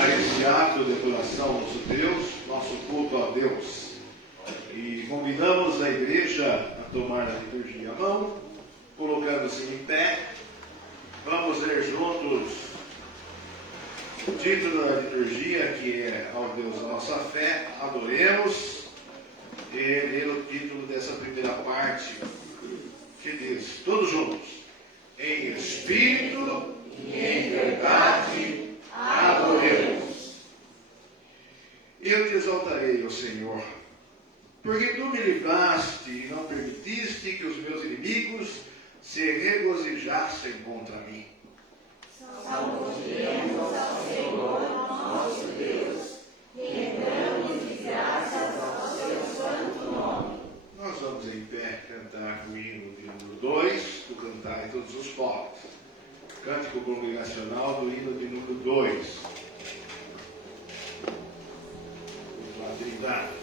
a esse ato de adoração ao nosso Deus, nosso culto a Deus. E convidamos a igreja a tomar a liturgia à mão, colocando-se em pé. Vamos ler juntos o título da liturgia, que é ao Deus da nossa fé, adoremos, e ler o título dessa primeira parte, que diz, todos juntos, em espírito e em verdade, adoremos. Eu te exaltarei, ó Senhor, porque tu me livraste e não permitiste que os meus inimigos se regozijassem contra mim. Salmodiemos ao Senhor, nosso Deus, rendamos graças ao seu santo nome. Nós vamos em pé cantar o hino de número 2, do Cantai Todos os Povos. Cântico congregacional do hino de número 2. Vamos lá, Trindade.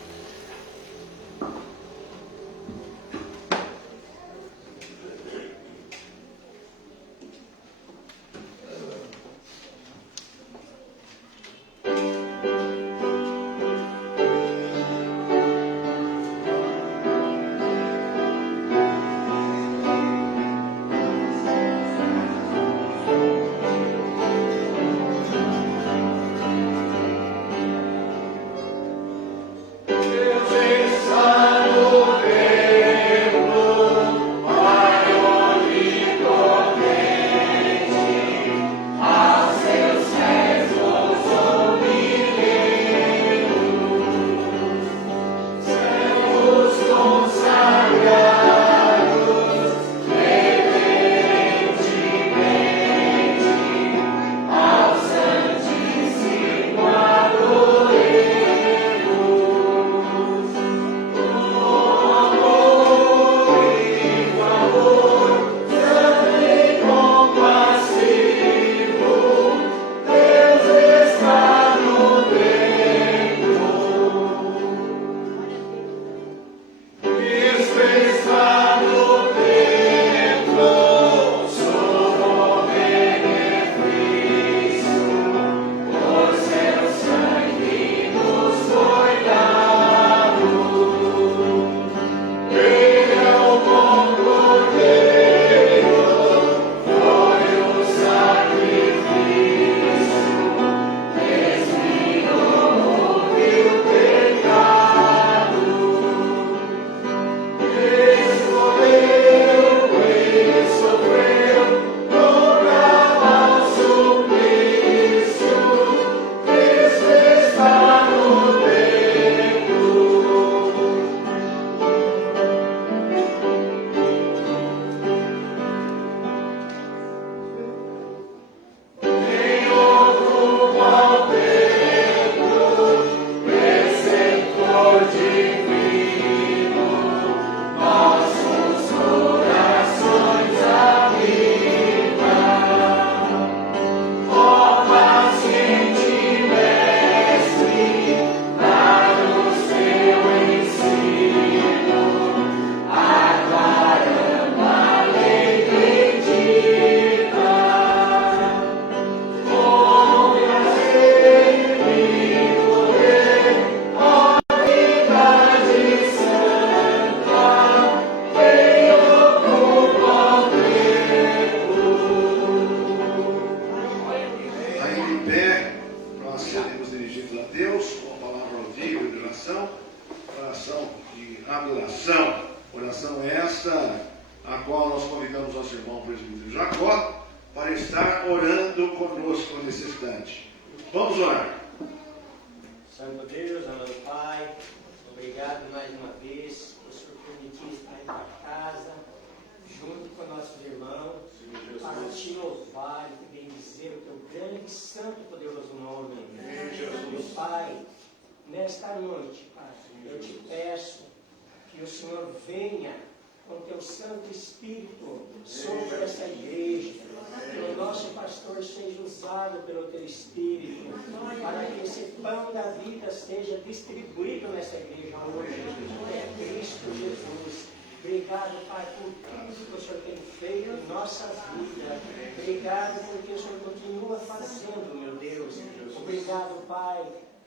Obrigado, Pai, por tudo que o Senhor tem feito em nossa vida. Obrigado porque o Senhor continua fazendo, meu Deus. Obrigado Obrigado, Pai.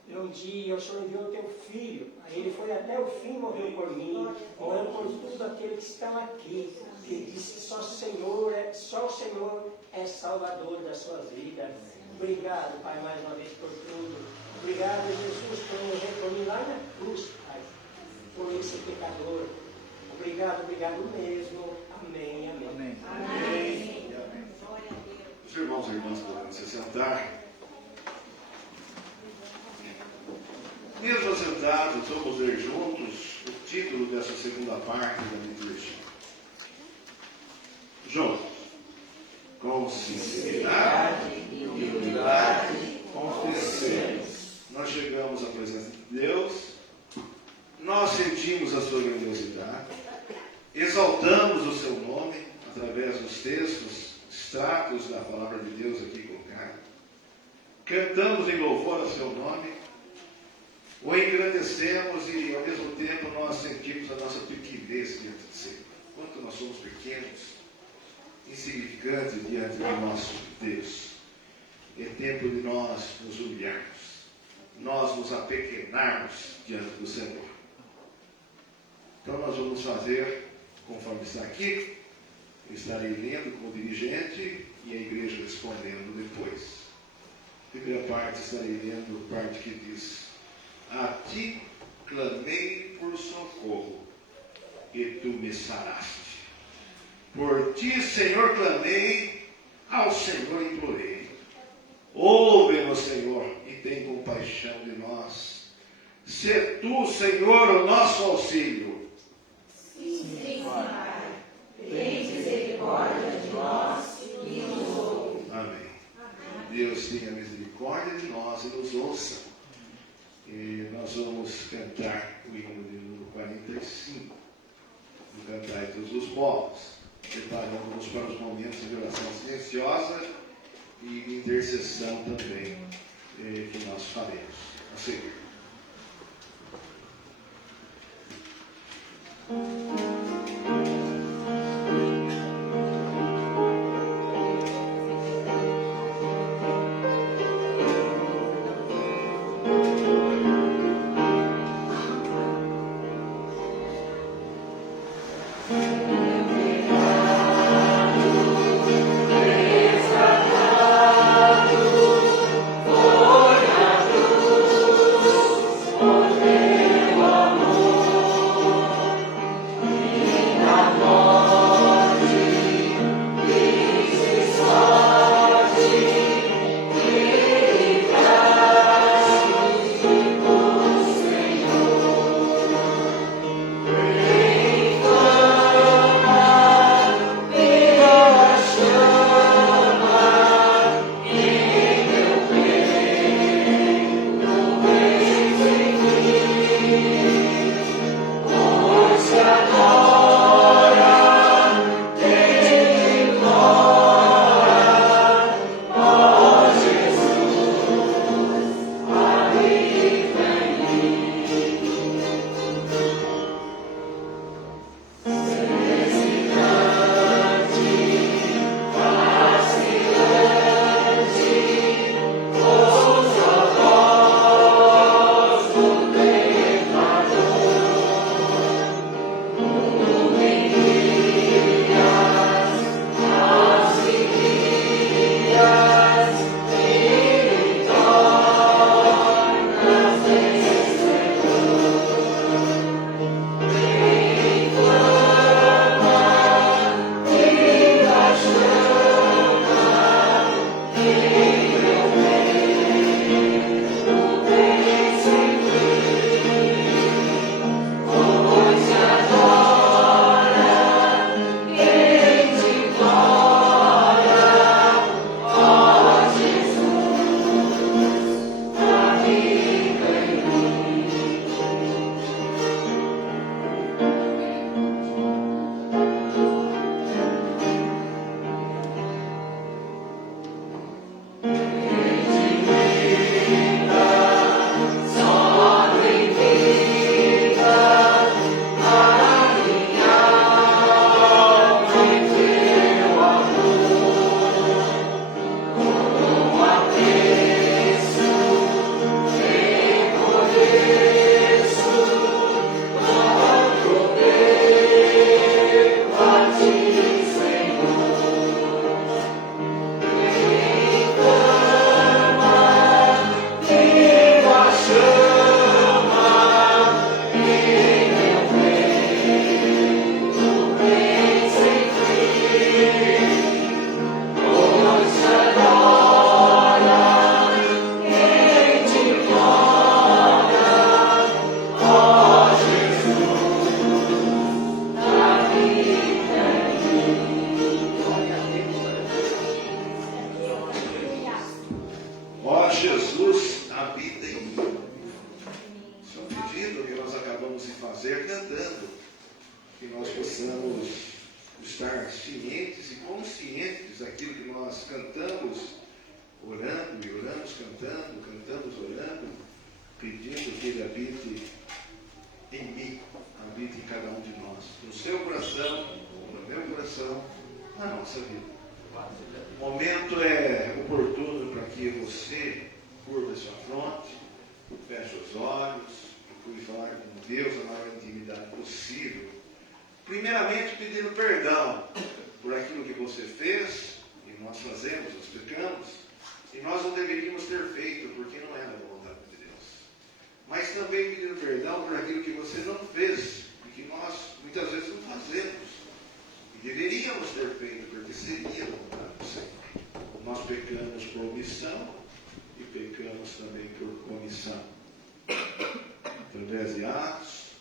Num dia o Senhor enviou o teu filho. Ele foi até o fim, morreu por mim, morreu por tudo aquele que estão aqui, que disse que só o Senhor é Salvador das suas vidas. Obrigado, Pai, mais uma vez por tudo. Obrigado, Jesus, por morrer por mim lá na cruz, Pai, por esse pecador. Obrigado, obrigado mesmo. Amém, amém. Amém. Amém. Os irmãos e irmãs podem se sentar. Mesmo assentados, vamos ler juntos o título dessa segunda parte da liturgia. Juntos, com sinceridade e humildade, confessemos. Nós chegamos à presença de Deus, nós sentimos a sua grandiosidade, exaltamos o seu nome através dos textos, extratos da palavra de Deus aqui colocados, cantamos em louvor ao seu nome, o engrandecemos e, ao mesmo tempo, nós sentimos a nossa pequenez diante de Senhor. Quanto nós somos pequenos, insignificantes diante do nosso Deus. É tempo de nós nos humilharmos, nós nos apequenarmos diante do Senhor. Então, nós vamos fazer, conforme está aqui, eu estarei lendo como dirigente e a igreja respondendo depois. Primeira parte, estarei lendo a parte que diz: a ti clamei por socorro, e tu me saraste. Por ti, Senhor, clamei, ao Senhor implorei. Ouve-nos, Senhor, e tem compaixão de nós. Sê tu, Senhor, o nosso auxílio. Sim, Pai. Tem misericórdia de nós e nos ouve. Amém. Deus tenha misericórdia de nós e nos ouça. E nós vamos cantar o hino de número 45, do Cantai Todos os Povos, preparando-nos para os momentos de oração silenciosa e de intercessão também que nós faremos a seguir. Foi a cruz. habita em mim. Esse é um pedido que nós acabamos de fazer cantando, que nós possamos estar cientes e conscientes daquilo que nós cantamos, orando e oramos, cantando, cantamos, orando, pedindo que Ele habite em mim, habite em cada um de nós, no seu coração, no meu coração, na nossa vida. O momento é oportuno para que você curva sua fronte, feche os olhos, procure falar com Deus na maior intimidade possível. Primeiramente pedindo perdão por aquilo que você fez, e nós fazemos, nós pecamos, e nós não deveríamos ter feito, porque não era a vontade de Deus. Mas também pedindo perdão por aquilo que você não fez, e que nós muitas vezes não fazemos. E deveríamos ter feito, porque seria a vontade do Senhor. Nós pecamos por omissão e pecamos também por comissão. Através de atos,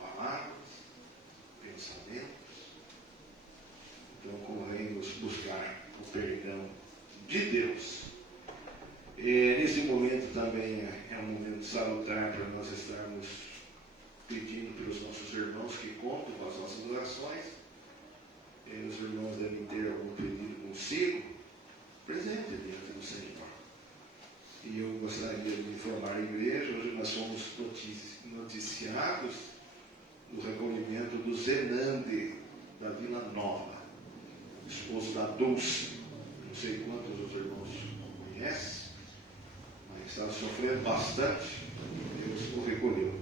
palavras, pensamentos. Então convém-nos buscar o perdão de Deus. E nesse momento também é um momento salutar para nós estarmos pedindo pelos nossos irmãos que contam com as nossas orações. E os irmãos devem ter algum pedido consigo, presente diante do Senhor. E eu gostaria de informar a igreja, hoje nós fomos noticiados do recolhimento do Zenande, da Vila Nova, esposo da Dulce. Não sei quantos os irmãos conhecem, mas estava sofrendo bastante. Deus o recolheu.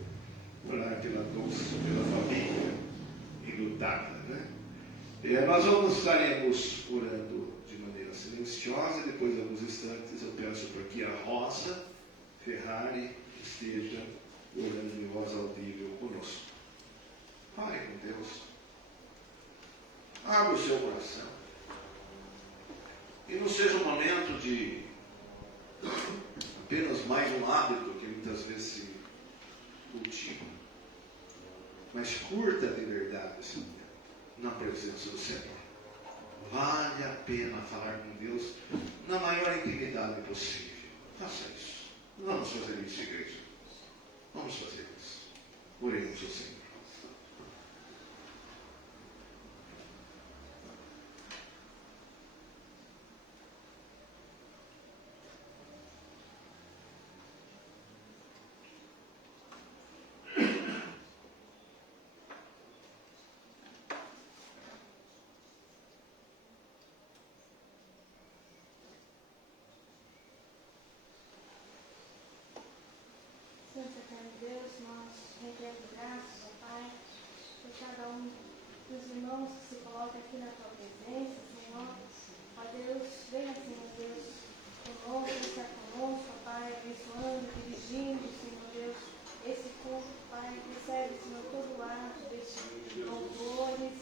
Orar pela Dulce, pela família enlutada, né? Nós estaremos orando de maneira silenciosa. Depois de alguns instantes eu peço para que a Rosa Ferrari esteja orando em voz audível conosco. Fale com Deus. Abra o seu coração. E não seja um momento de apenas mais um hábito que muitas vezes se cultiva. Mas curta de verdade esse momento na presença do Senhor. Vale a pena falar com Deus na maior intimidade possível. Faça isso. Vamos fazer isso, igreja. Vamos fazer isso. Oremos ao Senhor. Santo Eterno Deus, nós rendemos graças, ó Pai, por cada um dos irmãos que se colocam aqui na Tua presença, Senhor. Ó Deus, venha, Senhor Deus, conosco, estar conosco, ó Pai, abençoando, dirigindo, Senhor Deus, esse culto, Pai. Recebe, Senhor, todo o ato destes louvores,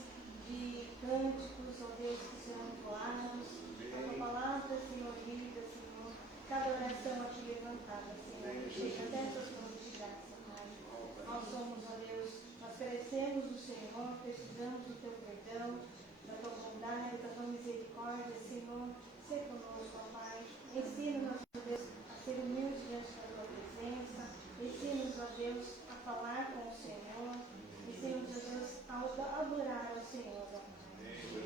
de cânticos, ó Deus, que serão entoados, a Tua palavra, Senhor, lida, Senhor, cada oração aqui levantada, Senhor, chega até as Tuas mãos de graça, Pai. Nós somos, ó Deus, nós carecemos do Senhor, precisamos do Teu perdão, da Tua bondade, da Tua misericórdia, Senhor. Ser conosco, ó Pai. Ensina-nos, ó Deus, a ser humildes diante da Tua presença. Ensina-nos, ó Deus, a falar com o Senhor. Ensina-nos, ó Deus, a adorar o Senhor, ó Pai.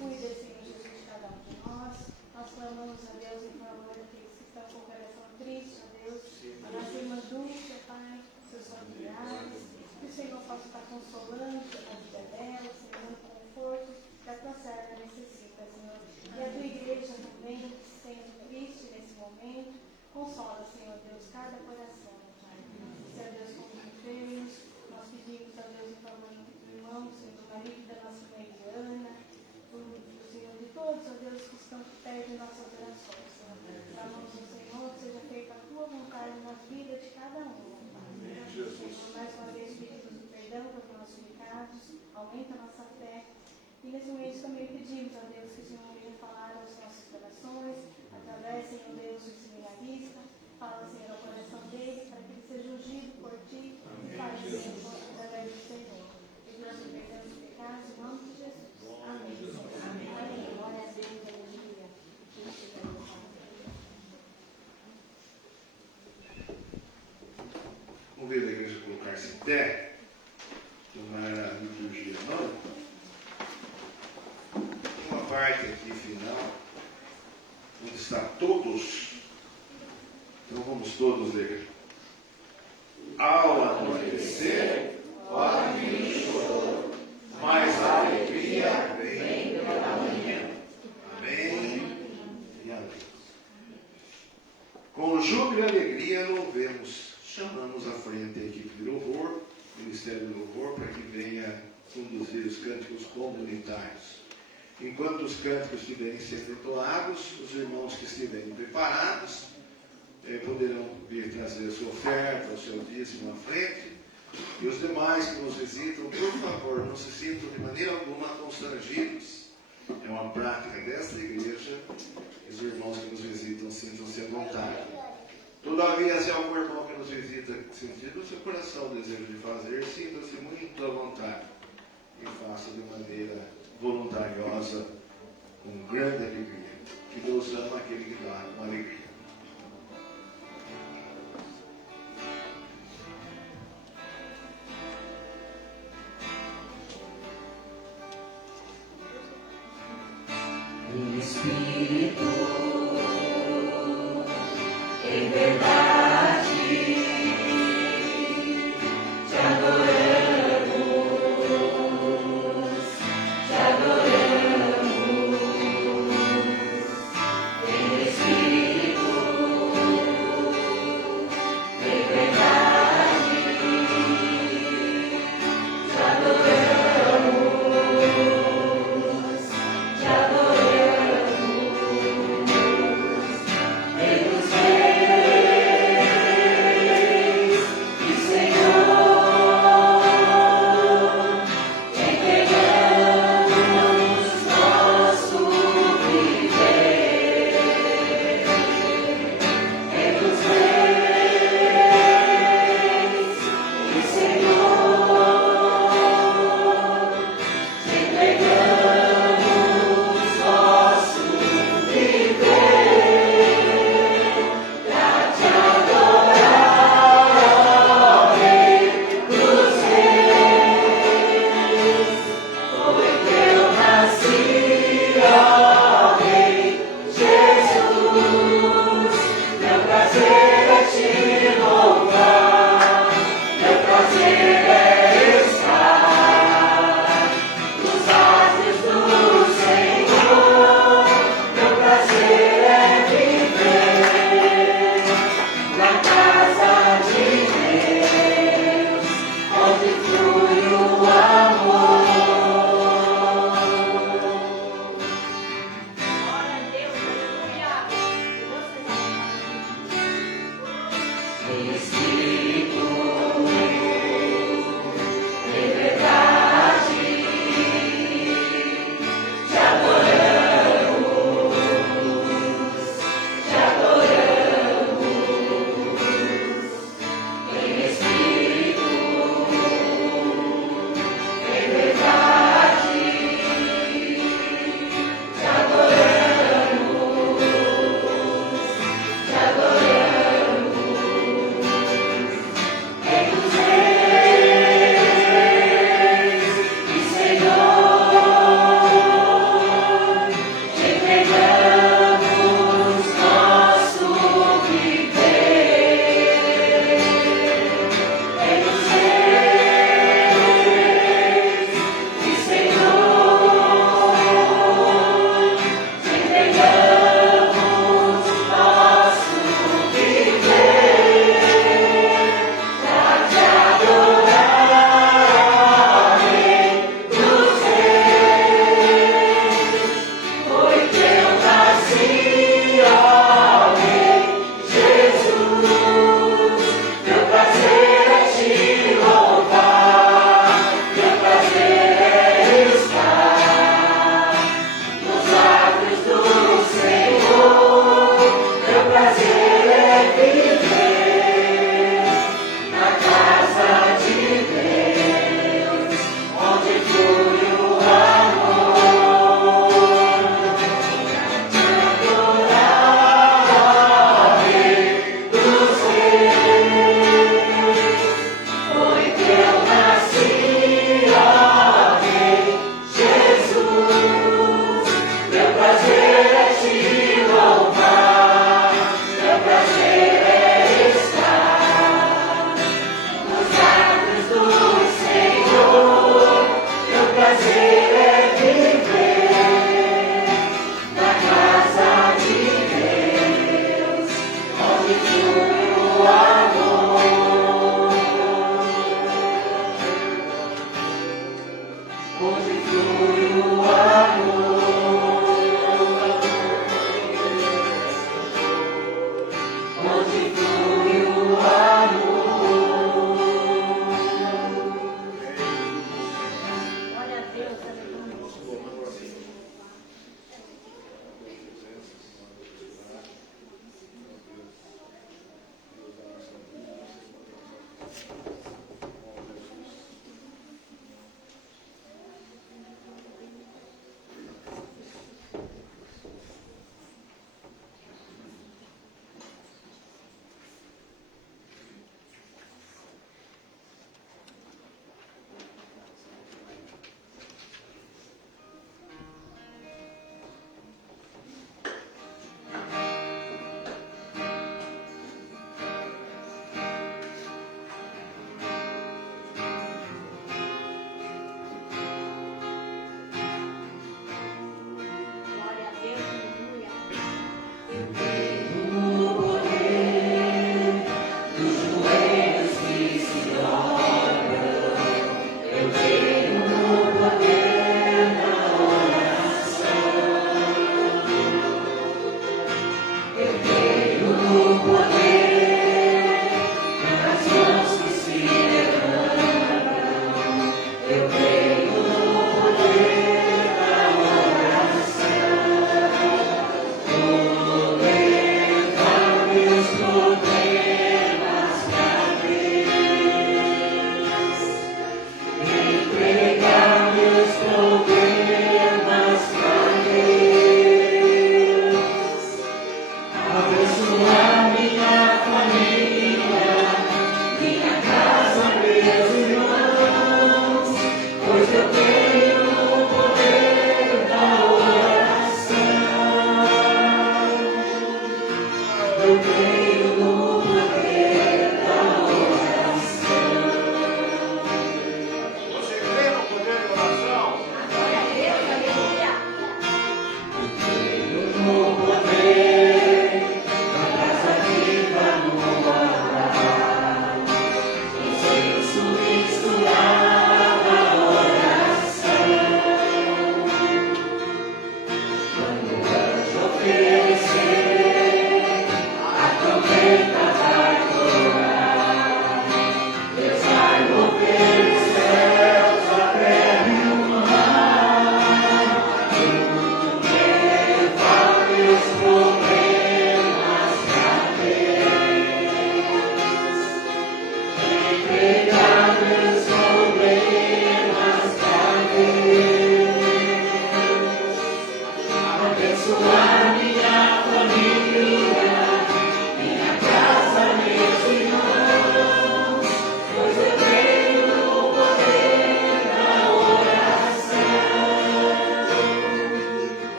Cuida, Senhor Jesus, de cada um de nós. Nós clamamos, ó Deus, em favor daqueles que estão com o coração triste, ó Deus. A nossa irmã Dulce, ó Pai, seus familiares. Que o Senhor possa estar consolando a vida dela, Senhor, dando conforto que a Tua serva necessita, Senhor. E a Tua igreja também, sendo triste nesse momento, consola, Senhor Deus, cada coração, Pai. Senhor Deus, como enfermos, nós pedimos, ó Deus, em favor do irmão, Senhor, do marido da nossa irmã Eliana, do Senhor, de todos, ó Deus, que estão perto de nossas orações, Senhor. Clamamos ao Senhor, que seja feita a Tua vontade na vida de cada um, Pai. Senhor, mais uma vez pedimos o perdão pelos nossos pecados, aumenta a nossa fé. E nesse momento também pedimos a Deus que o Senhor venha falar aos nossos corações, através, Senhor Deus, do seminarista. Fala, Senhor, ao coração deles, para que ele seja ungido por Ti e fale, Senhor, através do Senhor. Pedimos o perdão dos pecados, em nome de Jesus. Amém. Amém. Amém. Glória a Deus, aleluia. Convido a igreja a colocar-se em pé, tomar a liturgia não. Uma parte aqui final, onde está todos. Então vamos todos ler. Ao anoitecer, pode vir o choro, mas a alegria vem pela manhã. Amém e amém. Com júbilo e alegria louvemos, chamamos à frente a equipe de louvor, Ministério do Louvor, para que venha conduzir os cânticos comunitários. Enquanto os cânticos estiverem sendo entoados, os irmãos que estiverem preparados poderão vir trazer a sua oferta, o seu dízimo à frente. E os demais que nos visitam, por favor, não se sintam de maneira alguma constrangidos. É uma prática desta igreja. Os irmãos que nos visitam sintam-se à vontade. Todavia, se há algum irmão que nos visita sentindo o seu coração o desejo de fazer, sinta-se muito à vontade e faça de maneira voluntariosa, com grande alegria. Que Deus ama aquele que dá com alegria. Espírito, em verdade, te adoramos, em Espírito, em verdade, te adoramos, te adoramos.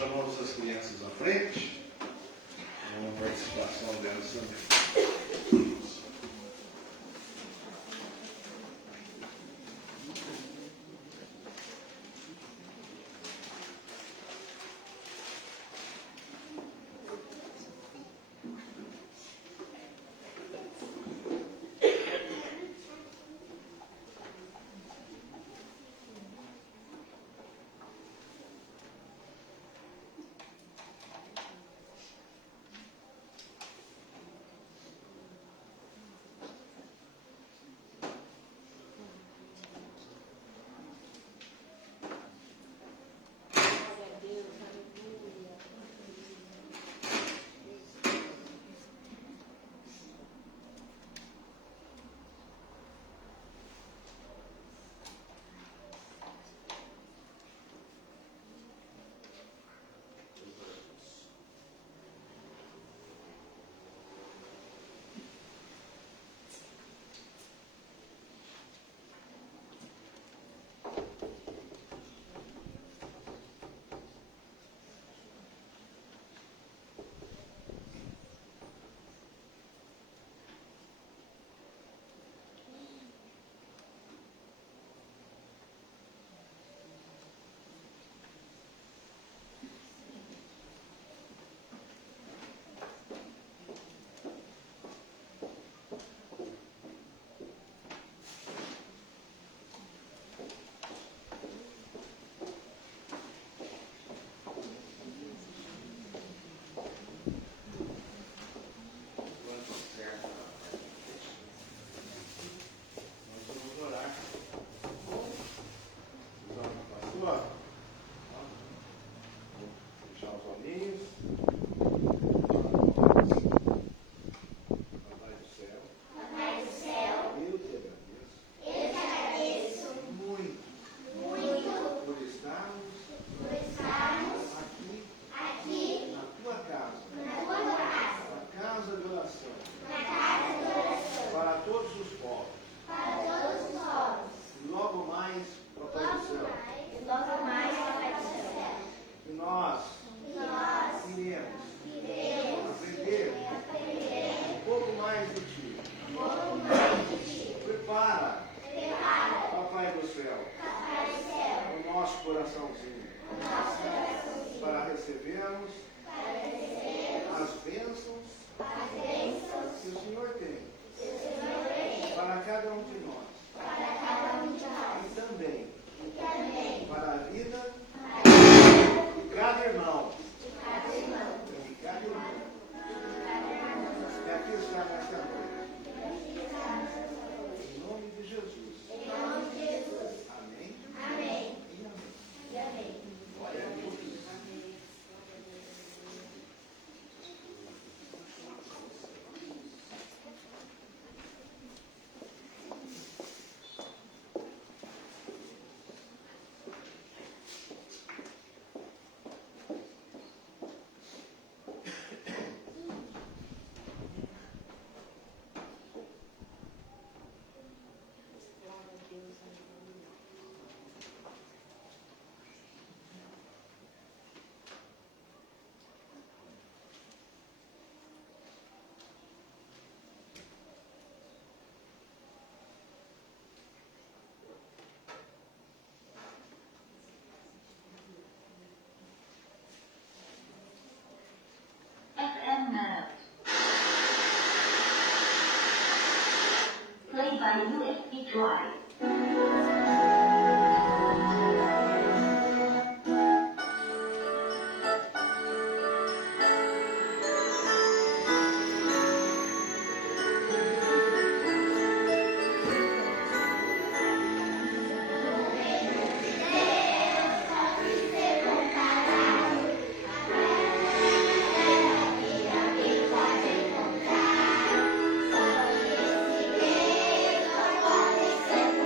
chamamos as crianças à frente, com a participação delas também. Play by USB drive. Pode ser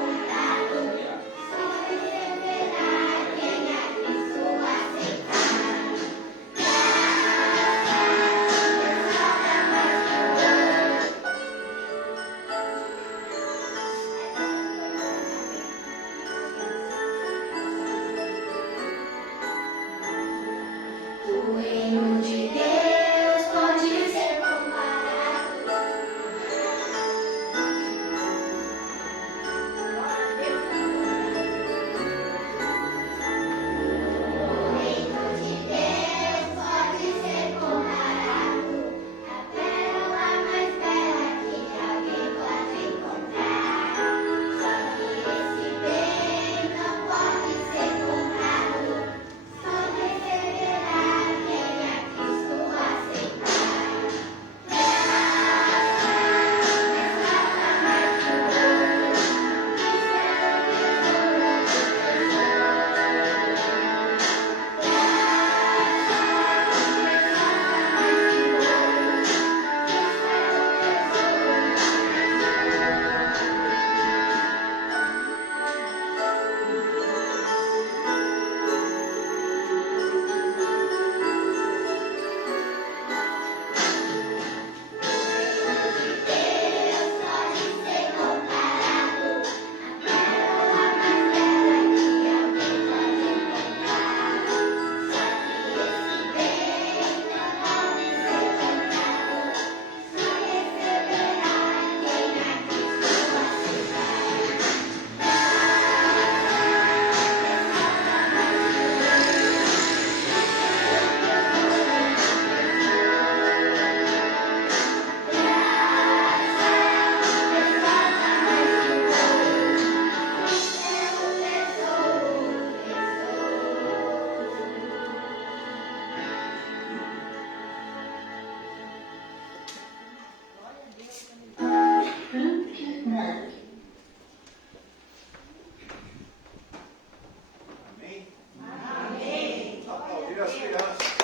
graças.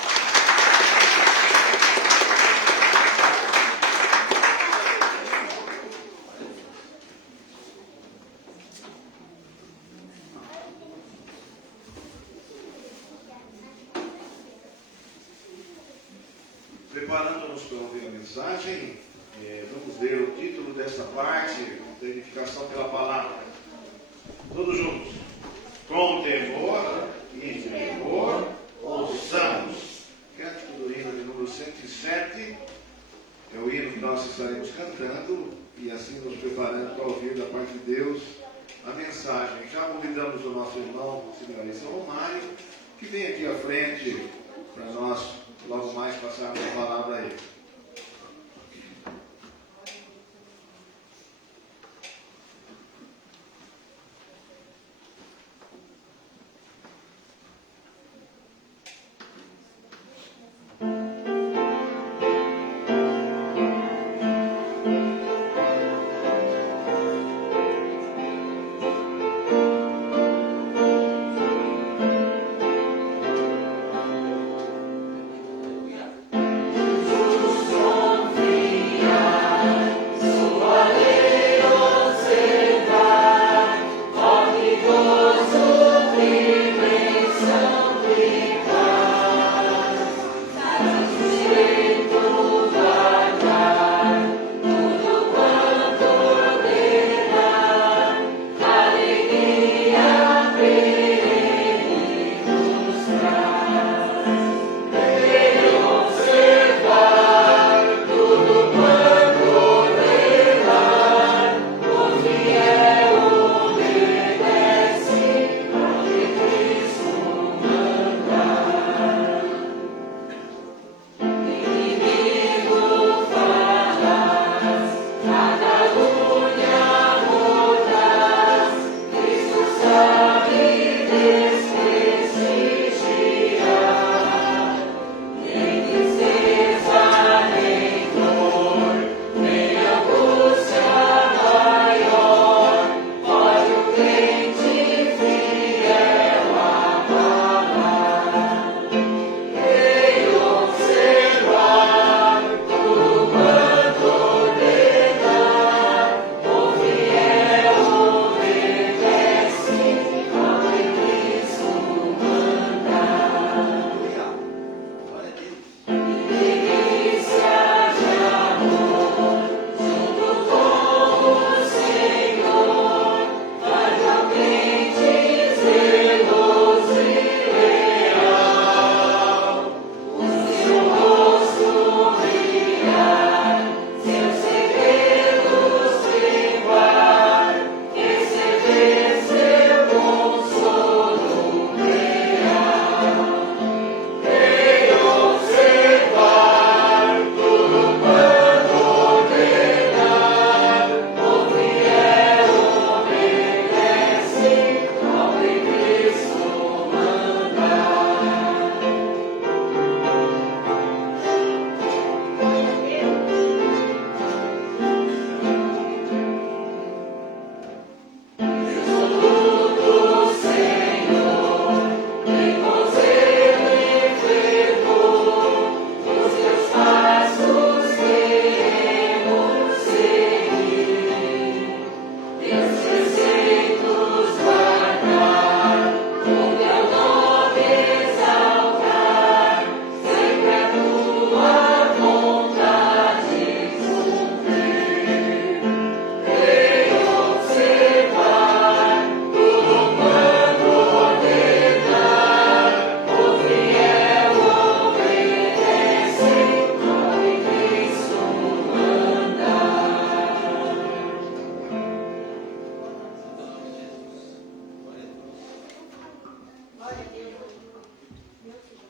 Preparando-nos para ouvir a mensagem, vamos ler o título dessa parte, da edificação pela palavra. Todos juntos. Com temor e tremor, ouçamos. Cântico do hino de número 107. É o hino que nós estaremos cantando e assim nos preparando para ouvir da parte de Deus a mensagem. Já convidamos o nosso irmão, o seminarista Romário, que vem aqui à frente para nós logo mais passarmos a palavra a ele.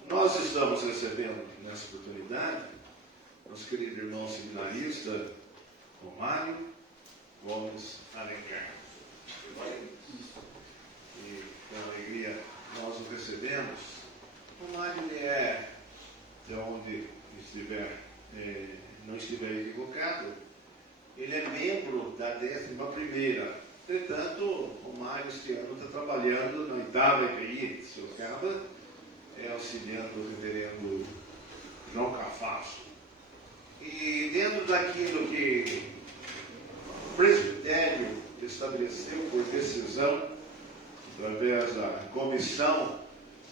Nós estamos recebendo nessa oportunidade nosso querido irmão seminarista Romário Gomes Alencar. E com alegria nós o recebemos. Romário é, de onde não estiver equivocado, ele é membro da 11ª. Entretanto, Romário este ano está trabalhando na 8ª EPI de Sorocaba auxiliando o reverendo João Cafasso. E dentro daquilo que o presbitério estabeleceu por decisão, através da comissão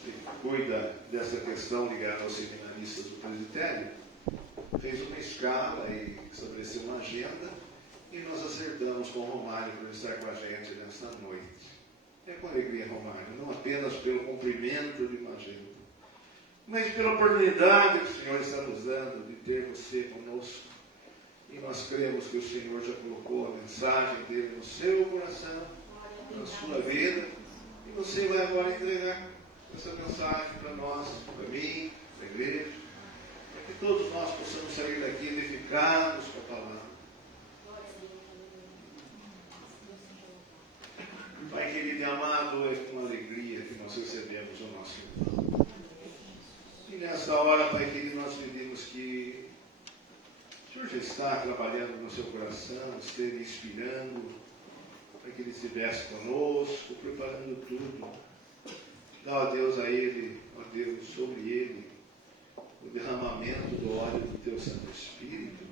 que cuida dessa questão ligada aos seminaristas do presbitério, fez uma escala e estabeleceu uma agenda, e nós acertamos com o Romário para estar com a gente nesta noite. É com alegria, Romário, não apenas pelo cumprimento de uma agenda, mas pela oportunidade que o Senhor está nos dando de ter você conosco. E nós cremos que o Senhor já colocou a mensagem dele no seu coração, na sua vida, e você vai agora entregar essa mensagem para nós, para mim, para a igreja, para que todos nós possamos sair daqui edificados com a palavra. Pai querido e amado, é com alegria que nós recebemos o nosso irmão. E nessa hora, Pai querido, nós pedimos que o Senhor já está trabalhando no seu coração, esteja inspirando, para que Ele estivesse conosco, preparando tudo. Dá, ó Deus, a Ele, ó Deus, sobre Ele, o derramamento do óleo do Teu Santo Espírito,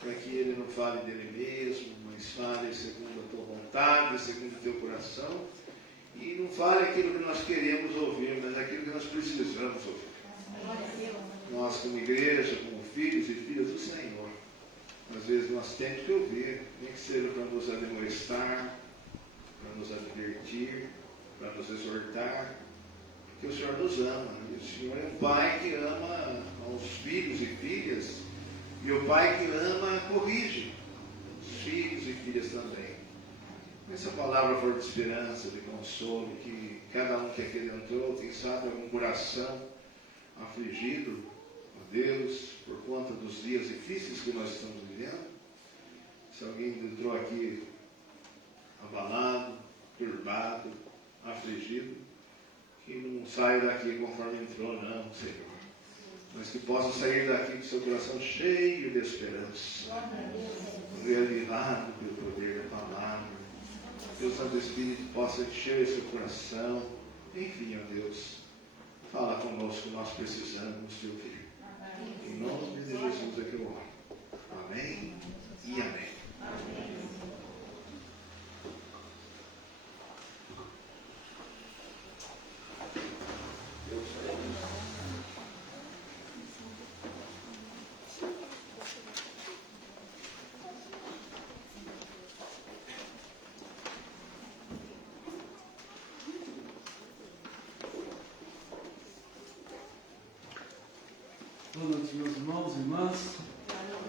para que Ele não fale dele mesmo, mas fale segundo a Tua vontade, segundo o Teu coração, e não fale aquilo que nós queremos ouvir, mas aquilo que nós precisamos ouvir. Nós, como igreja, como filhos e filhas do Senhor, às vezes nós temos que ouvir, nem que seja para nos admoestar, para nos advertir, para nos exortar, porque o Senhor nos ama, e o Senhor é um Pai que ama aos filhos e filhas, e o Pai que ama corrige os filhos e filhas também. Que essa palavra for de esperança, de consolo, que cada um que aqui entrou, quem sabe algum coração afligido, ó Deus, por conta dos dias difíceis que nós estamos vivendo. Se alguém entrou aqui abalado, turbado, afligido, que não saia daqui conforme entrou, não, Senhor. Mas que possa sair daqui com seu coração cheio de esperança, realizado pelo poder da palavra. Que o Santo Espírito possa encher seu coração. Enfim, ó Deus, fala conosco, nós precisamos te ouvir. Em nome de Jesus é que eu oro. Amém e amém. Boa noite, meus irmãos e irmãs.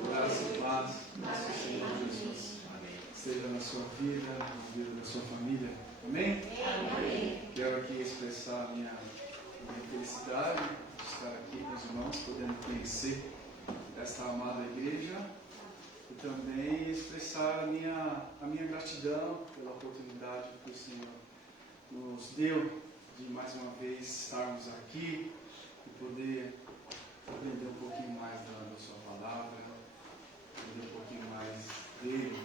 Graças e paz do nosso Senhor Jesus. Seja na sua vida, na vida da sua família. Amém? Amém. Quero aqui expressar minha felicidade de estar aqui com os irmãos, podendo conhecer esta amada igreja e também expressar a minha gratidão pela oportunidade que o Senhor nos deu de mais uma vez estarmos aqui e poder aprender um pouquinho mais da sua palavra, aprender um pouquinho mais dele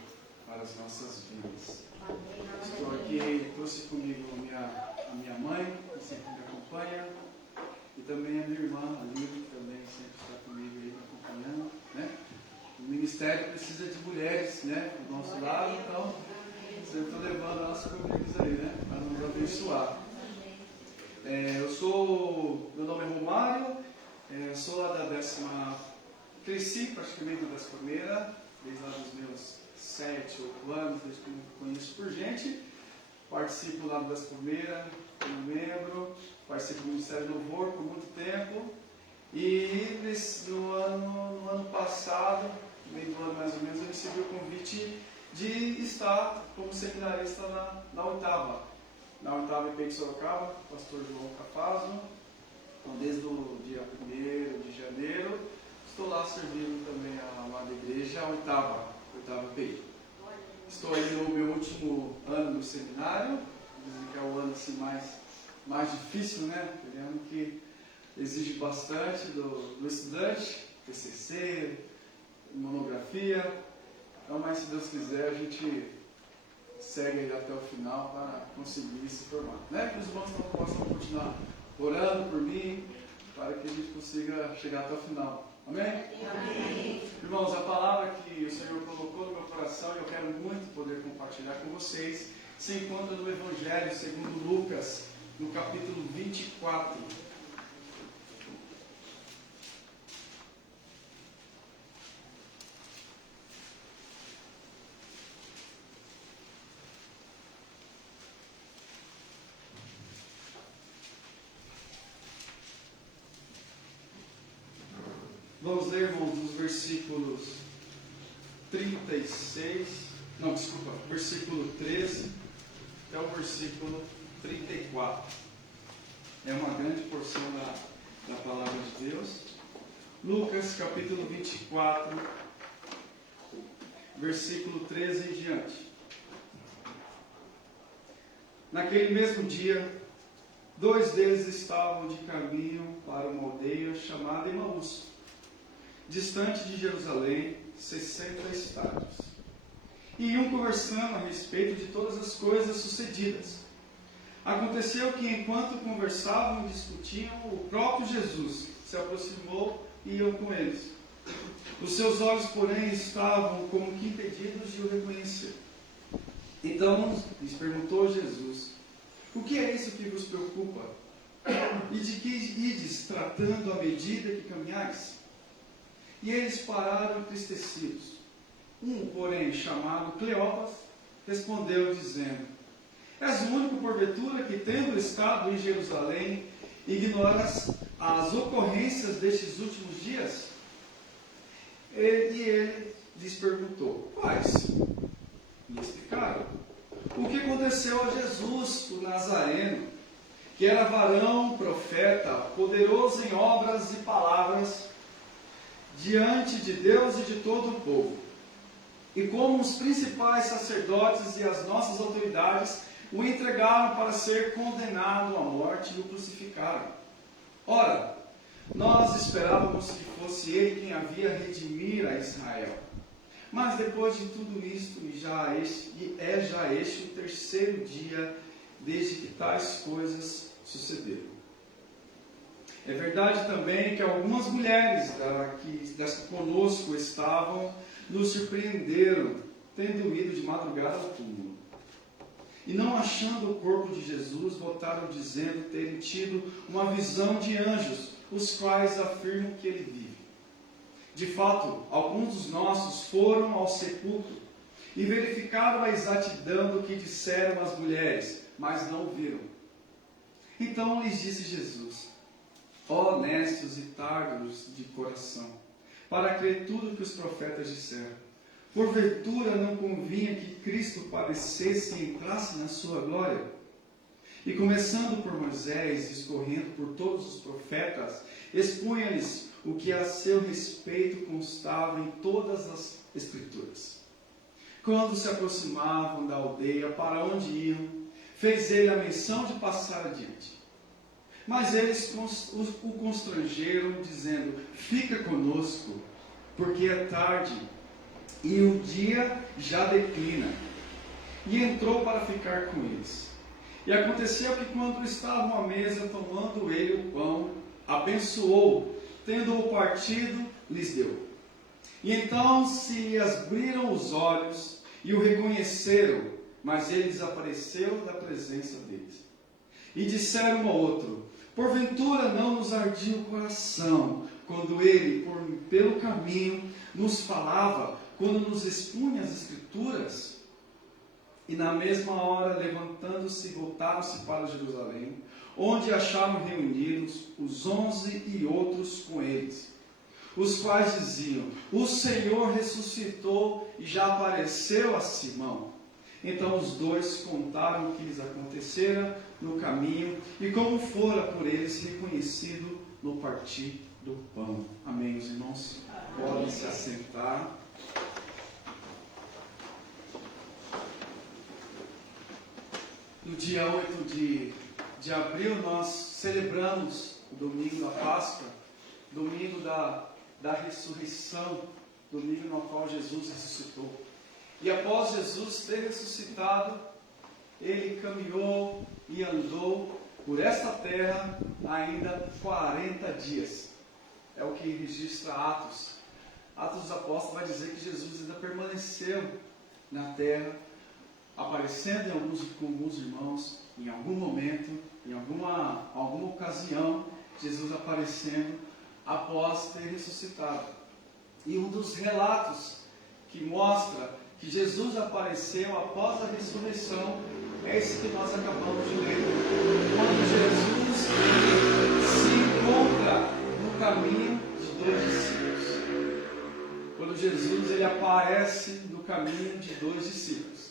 para as nossas vidas. Estou aqui, trouxe comigo a minha mãe, que sempre me acompanha, e também a minha irmã, a Lívia, que também sempre está comigo aí, me acompanhando, né? O ministério precisa de mulheres, né, do nosso lado, então sempre estou levando elas comigo aí, né, para nos abençoar. Meu nome é Romário, sou lá da 10ª, cresci praticamente na 11ª, desde lá dos meus 7, 8 anos, desde que me conheço por gente. Participo lá da 11ª, como membro, participo do Ministério do Louvor por muito tempo. E no ano passado, no meio do ano mais ou menos, eu recebi o convite de estar como seminarista na 8ª. Na 8ª em Peito de Sorocaba, pastor João Cafasso. Então, desde o dia 1º de janeiro, estou lá servindo também a amada igreja, a 8ª PI. Estou aí no meu último ano no seminário, dizem que é o ano assim, mais difícil, né? É um ano que exige bastante do estudante, TCC, monografia. Então, mas se Deus quiser, a gente segue ele até o final para conseguir se formar. Né? Que os irmãos não possam continuar orando por mim, para que a gente consiga chegar até o final. Amém? Amém. Irmãos, a palavra que o Senhor colocou no meu coração e eu quero muito poder compartilhar com vocês se encontra no Evangelho segundo Lucas, no capítulo 24. Vamos ler, irmãos, os versículos versículo 13 até o versículo 34. É uma grande porção da palavra de Deus. Lucas, capítulo 24, versículo 13 em diante. Naquele mesmo dia, 2 deles estavam de caminho para uma aldeia chamada Emaús, distante de Jerusalém, 60 estádios. E iam conversando a respeito de todas as coisas sucedidas. Aconteceu que, enquanto conversavam e discutiam, o próprio Jesus se aproximou e ia com eles. Os seus olhos, porém, estavam como que impedidos de o reconhecer. Então lhes perguntou Jesus: o que é isso que vos preocupa? E de que ides tratando à medida que caminhais? E eles pararam entristecidos. Um, porém, chamado Cleopas, respondeu, dizendo: és o único, porventura, que, tendo estado em Jerusalém, ignoras as ocorrências destes últimos dias? E ele lhes perguntou: quais? E explicaram: o que aconteceu a Jesus, o Nazareno, que era varão, profeta, poderoso em obras e palavras, diante de Deus e de todo o povo. E como os principais sacerdotes e as nossas autoridades o entregaram para ser condenado à morte e o crucificaram. Ora, nós esperávamos que fosse ele quem havia redimir a Israel. Mas depois de tudo isto, já este o terceiro dia desde que tais coisas sucederam. É verdade também que algumas mulheres das que conosco estavam nos surpreenderam, tendo ido de madrugada ao túmulo. E não achando o corpo de Jesus, voltaram dizendo terem tido uma visão de anjos, os quais afirmam que ele vive. De fato, alguns dos nossos foram ao sepulcro e verificaram a exatidão do que disseram as mulheres, mas não o viram. Então lhes disse Jesus: ó honestos e tardos de coração, para crer tudo que os profetas disseram. Porventura não convinha que Cristo padecesse e entrasse na sua glória? E começando por Moisés, discorrendo por todos os profetas, expunha-lhes o que a seu respeito constava em todas as Escrituras. Quando se aproximavam da aldeia para onde iam, fez ele a menção de passar adiante. Mas eles o constrangeram, dizendo: fica conosco, porque é tarde e o dia já declina. E entrou para ficar com eles. E aconteceu que, quando estavam à mesa, tomando ele o pão, abençoou, tendo-o partido, lhes deu. E então se lhe abriram os olhos e o reconheceram, mas ele desapareceu da presença deles. E disseram um ao outro: porventura não nos ardia o coração, quando ele, pelo caminho, nos falava, quando nos expunha as Escrituras? E na mesma hora, levantando-se, voltaram-se para Jerusalém, onde acharam reunidos os 11 e outros com eles, os quais diziam: o Senhor ressuscitou e já apareceu a Simão. Então os dois contaram o que lhes acontecera no caminho e como fora por eles reconhecido no partir do pão. Amém, meus irmãos? Podem se assentar. No dia 8 de abril, nós celebramos o domingo da Páscoa, domingo da ressurreição, domingo no qual Jesus ressuscitou. E após Jesus ter ressuscitado, ele caminhou e andou por esta terra ainda 40 dias. É o que registra Atos. Atos dos Apóstolos vai dizer que Jesus ainda permaneceu na terra, aparecendo com alguns irmãos, em algum momento, em alguma ocasião, Jesus aparecendo após ter ressuscitado. E um dos relatos que mostra que Jesus apareceu após a ressurreição é esse que nós acabamos de ler. Quando Jesus se encontra no caminho de dois discípulos. Quando Jesus ele aparece no caminho de dois discípulos.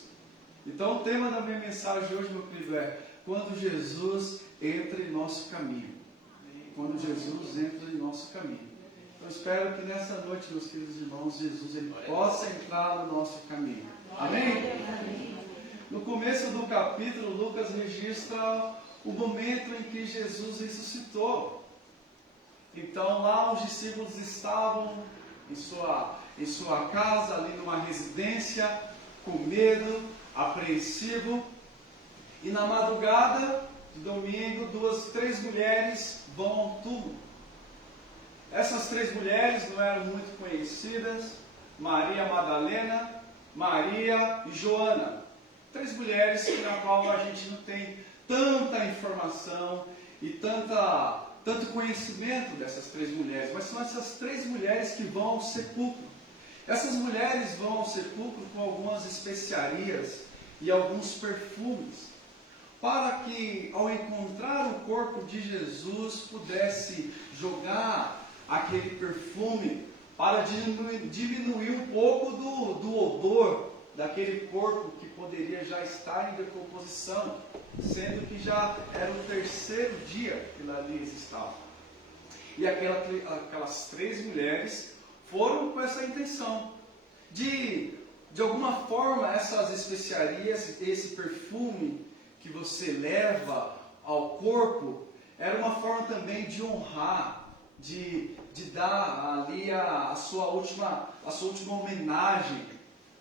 Então o tema da minha mensagem hoje, meu querido, é quando Jesus entra em nosso caminho. Quando Jesus entra em nosso caminho. Eu espero que nessa noite, meus queridos irmãos, Jesus ele possa entrar no nosso caminho. Amém? No começo do capítulo, Lucas registra o momento em que Jesus ressuscitou. Então lá os discípulos estavam em sua casa, ali numa residência, com medo, apreensivo. E na madrugada de domingo, três mulheres vão ao túmulo. Essas três mulheres não eram muito conhecidas: Maria Madalena, Maria e Joana. Três mulheres na qual a gente não tem tanta informação e tanto conhecimento dessas três mulheres, mas são essas três mulheres que vão ao sepulcro. Essas mulheres vão ao sepulcro com algumas especiarias e alguns perfumes, para que ao encontrar o corpo de Jesus pudesse jogar aquele perfume para diminuir um pouco do odor daquele corpo que poderia já estar em decomposição, sendo que já era o terceiro dia que ali eles estavam. E aquelas três mulheres foram com essa intenção de alguma forma, essas especiarias, esse perfume que você leva ao corpo, era uma forma também de honrar, de dar ali a sua última homenagem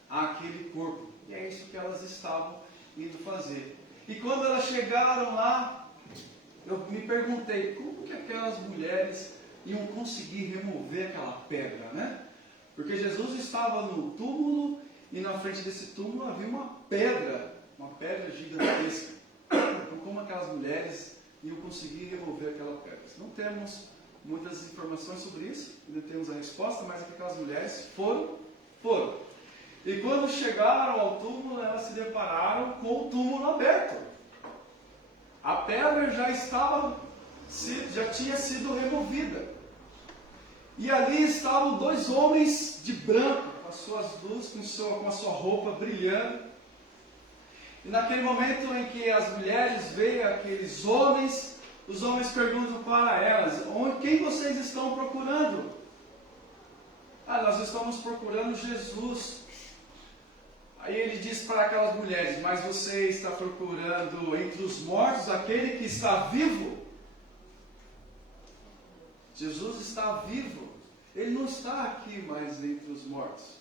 àquele corpo. E é isso que elas estavam indo fazer. E quando elas chegaram lá, eu me perguntei, como que aquelas mulheres iam conseguir remover aquela pedra, né? Porque Jesus estava no túmulo e na frente desse túmulo havia uma pedra gigantesca. Então como aquelas mulheres iam conseguir remover aquela pedra? Não temos muitas informações sobre isso, ainda temos a resposta, mas aquelas mulheres foram. E quando chegaram ao túmulo, elas se depararam com o túmulo aberto. A pedra já tinha sido removida. E ali estavam dois homens de branco, com as suas luzes, com a sua roupa brilhando. E naquele momento em que as mulheres veem aqueles homens, os homens perguntam para elas: quem vocês estão procurando? Nós estamos procurando Jesus. Aí ele diz para aquelas mulheres: mas você está procurando entre os mortos aquele que está vivo? Jesus está vivo. Ele não está aqui mais entre os mortos.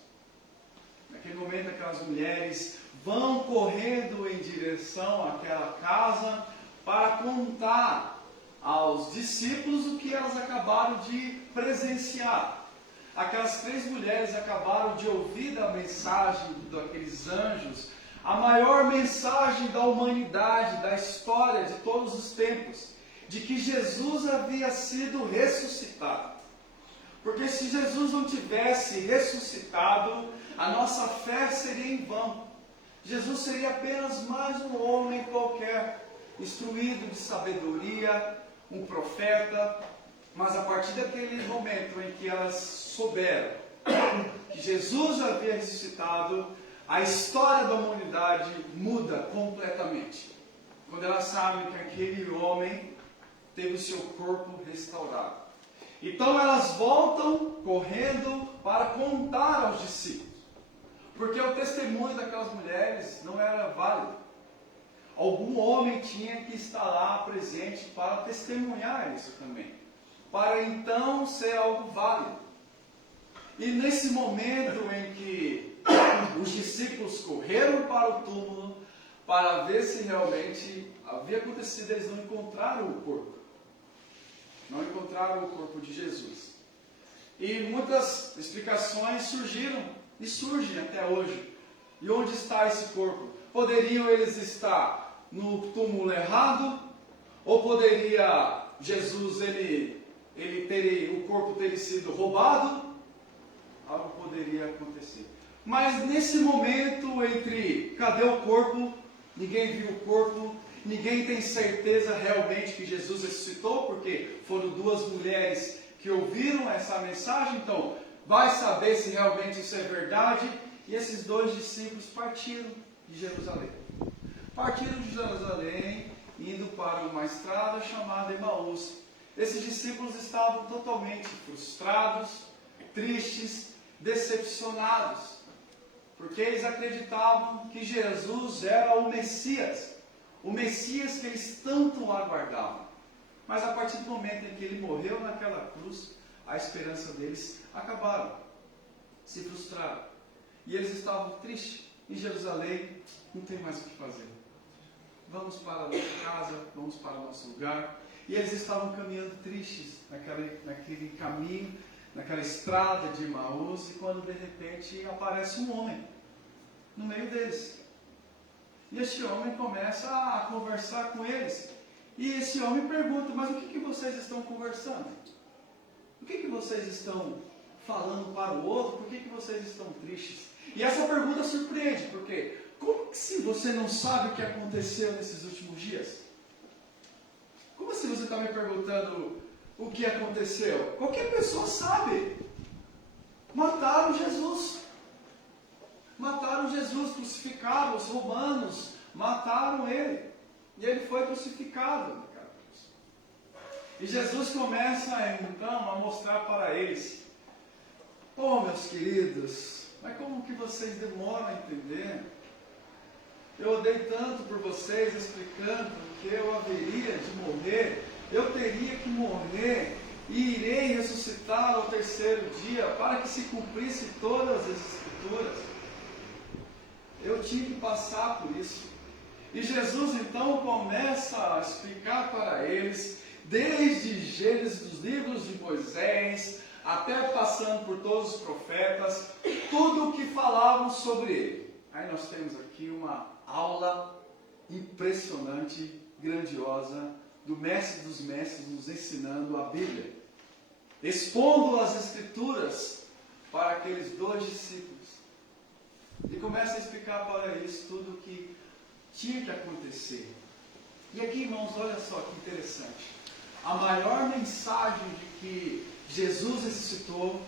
Naquele momento aquelas mulheres vão correndo em direção àquela casa para contar aos discípulos o que elas acabaram de presenciar. Aquelas três mulheres acabaram de ouvir da mensagem daqueles anjos, a maior mensagem da humanidade, da história de todos os tempos, de que Jesus havia sido ressuscitado. Porque se Jesus não tivesse ressuscitado, a nossa fé seria em vão. Jesus seria apenas mais um homem qualquer, instruído de sabedoria, um profeta. Mas a partir daquele momento em que elas souberam que Jesus havia ressuscitado, a história da humanidade muda completamente. Quando elas sabem que aquele homem teve o seu corpo restaurado. Então elas voltam correndo para contar aos discípulos. Porque o testemunho daquelas mulheres não era válido. Algum homem tinha que estar lá presente para testemunhar isso também, para então ser algo válido. E nesse momento em que os discípulos correram para o túmulo, para ver se realmente havia acontecido. Eles não encontraram o corpo. Não encontraram o corpo de Jesus. E muitas explicações surgiram e surgem até hoje. E onde está esse corpo? Poderiam eles estar no túmulo errado? Ou poderia Jesus, o corpo ter sido roubado? Algo poderia acontecer. Mas nesse momento entre cadê o corpo? Ninguém viu o corpo. Ninguém tem certeza realmente que Jesus ressuscitou, porque foram duas mulheres que ouviram essa mensagem. Então, vai saber se realmente isso é verdade. E esses dois discípulos partiram de Jerusalém. Partiram de Jerusalém, indo para uma estrada chamada Emaús. Esses discípulos estavam totalmente frustrados, tristes, decepcionados, porque eles acreditavam que Jesus era o Messias que eles tanto aguardavam. Mas a partir do momento em que ele morreu naquela cruz, a esperança deles acabaram, se frustraram. E eles estavam tristes. Em Jerusalém, não tem mais o que fazer. Vamos para a nossa casa, vamos para o nosso lugar. E eles estavam caminhando tristes naquele caminho, naquela estrada de Emaús, e quando de repente aparece um homem no meio deles. E este homem começa a conversar com eles. E esse homem pergunta: mas o que vocês estão conversando? O que vocês estão falando para o outro? Por que vocês estão tristes? E essa pergunta surpreende, porque como que se você não sabe o que aconteceu nesses últimos dias? Como se você está me perguntando o que aconteceu? Qualquer pessoa sabe. Mataram Jesus. Mataram Jesus, crucificaram. Os romanos mataram ele. E ele foi crucificado naquela cruz. E Jesus começa então a mostrar para eles: oh, meus queridos, mas como que vocês demoram a entender? Eu dei tanto por vocês, explicando que eu haveria de morrer, eu teria que morrer e irei ressuscitar ao terceiro dia, para que se cumprisse todas as Escrituras. Eu tinha que passar por isso. E Jesus então começa a explicar para eles, desde Gênesis, dos livros de Moisés, até passando por todos os profetas, tudo o que falavam sobre ele. Aí nós temos aqui uma aula impressionante, grandiosa, do mestre dos mestres nos ensinando a Bíblia, expondo as Escrituras para aqueles dois discípulos. E começa a explicar para eles tudo o que tinha que acontecer. E aqui, irmãos, olha só que interessante. A maior mensagem de que Jesus ressuscitou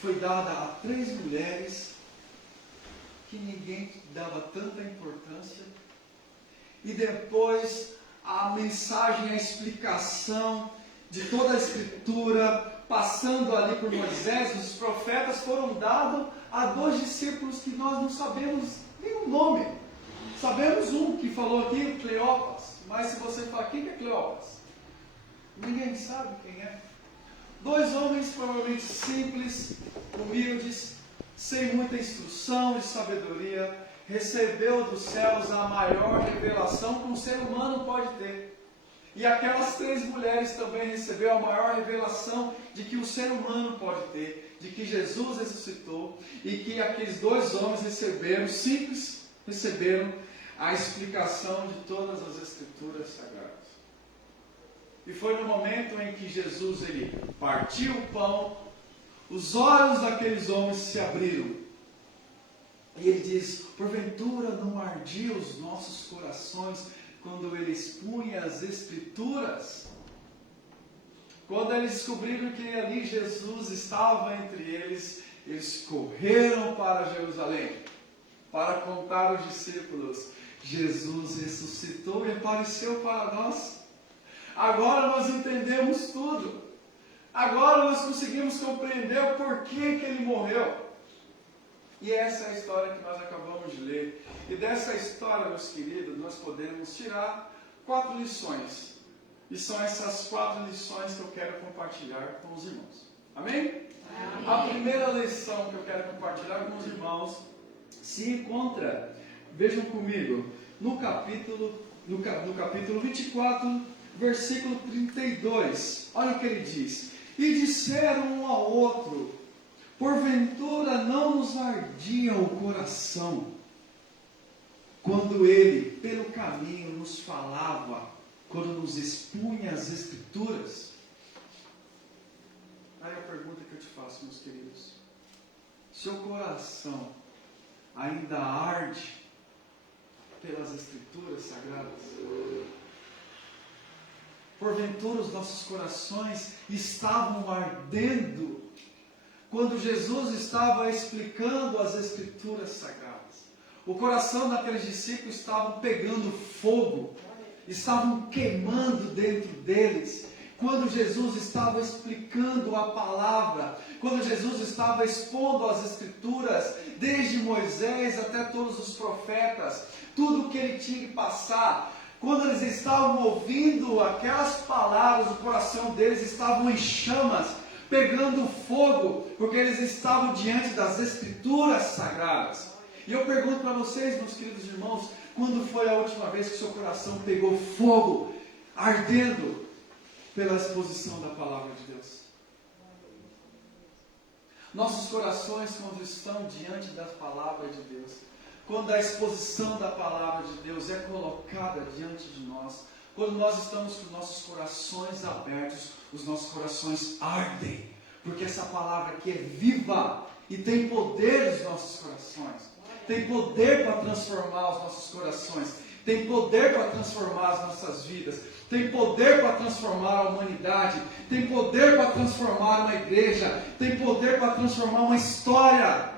foi dada a 3 mulheres que ninguém dava tanta importância. E depois a mensagem, a explicação de toda a Escritura, passando ali por Moisés, os profetas, foram dados a 2 discípulos que nós não sabemos nem o nome. Sabemos um que falou aqui, Cleopas, mas se você falar, quem é Cleopas? Ninguém sabe quem é. 2 homens provavelmente simples, humildes, sem muita instrução e sabedoria, recebeu dos céus a maior revelação que um ser humano pode ter. E aquelas 3 mulheres também receberam a maior revelação de que o ser humano pode ter, de que Jesus ressuscitou, e que aqueles 2 homens receberam a explicação de todas as Escrituras Sagradas. E foi no momento em que Jesus partiu o pão, os olhos daqueles homens se abriram. E ele diz: porventura não ardiam os nossos corações quando ele expunha as Escrituras? Quando eles descobriram que ali Jesus estava entre eles, eles correram para Jerusalém para contar aos discípulos: Jesus ressuscitou e apareceu para nós. Agora nós entendemos tudo. Agora nós conseguimos compreender o porquê que ele morreu. E essa é a história que nós acabamos de ler. E dessa história, meus queridos, nós podemos tirar 4 lições. E são essas 4 lições que eu quero compartilhar com os irmãos. Amém? Amém. A primeira lição que eu quero compartilhar com os irmãos se encontra, vejam comigo, no capítulo 24, versículo 32. Olha o que ele diz. E disseram um ao outro: porventura não nos ardia o coração quando ele, pelo caminho, nos falava, quando nos expunha as Escrituras? Aí a pergunta que eu te faço, meus queridos: seu coração ainda arde pelas Escrituras Sagradas? Porventura os nossos corações estavam ardendo quando Jesus estava explicando as Escrituras Sagradas? O coração daqueles discípulos estava pegando fogo, estavam queimando dentro deles, quando Jesus estava explicando a palavra, quando Jesus estava expondo as Escrituras, desde Moisés até todos os profetas, tudo o que ele tinha que passar. Quando eles estavam ouvindo aquelas palavras, o coração deles estava em chamas, pegando fogo, porque eles estavam diante das Escrituras Sagradas. E eu pergunto para vocês, meus queridos irmãos, quando foi a última vez que seu coração pegou fogo, ardendo pela exposição da palavra de Deus? Nossos corações, quando estão diante da palavra de Deus, quando a exposição da palavra de Deus é colocada diante de nós, quando nós estamos com nossos corações abertos, os nossos corações ardem, porque essa palavra aqui é viva e tem poder nos nossos corações, tem poder para transformar os nossos corações, tem poder para transformar as nossas vidas, tem poder para transformar a humanidade, tem poder para transformar uma igreja, tem poder para transformar uma história.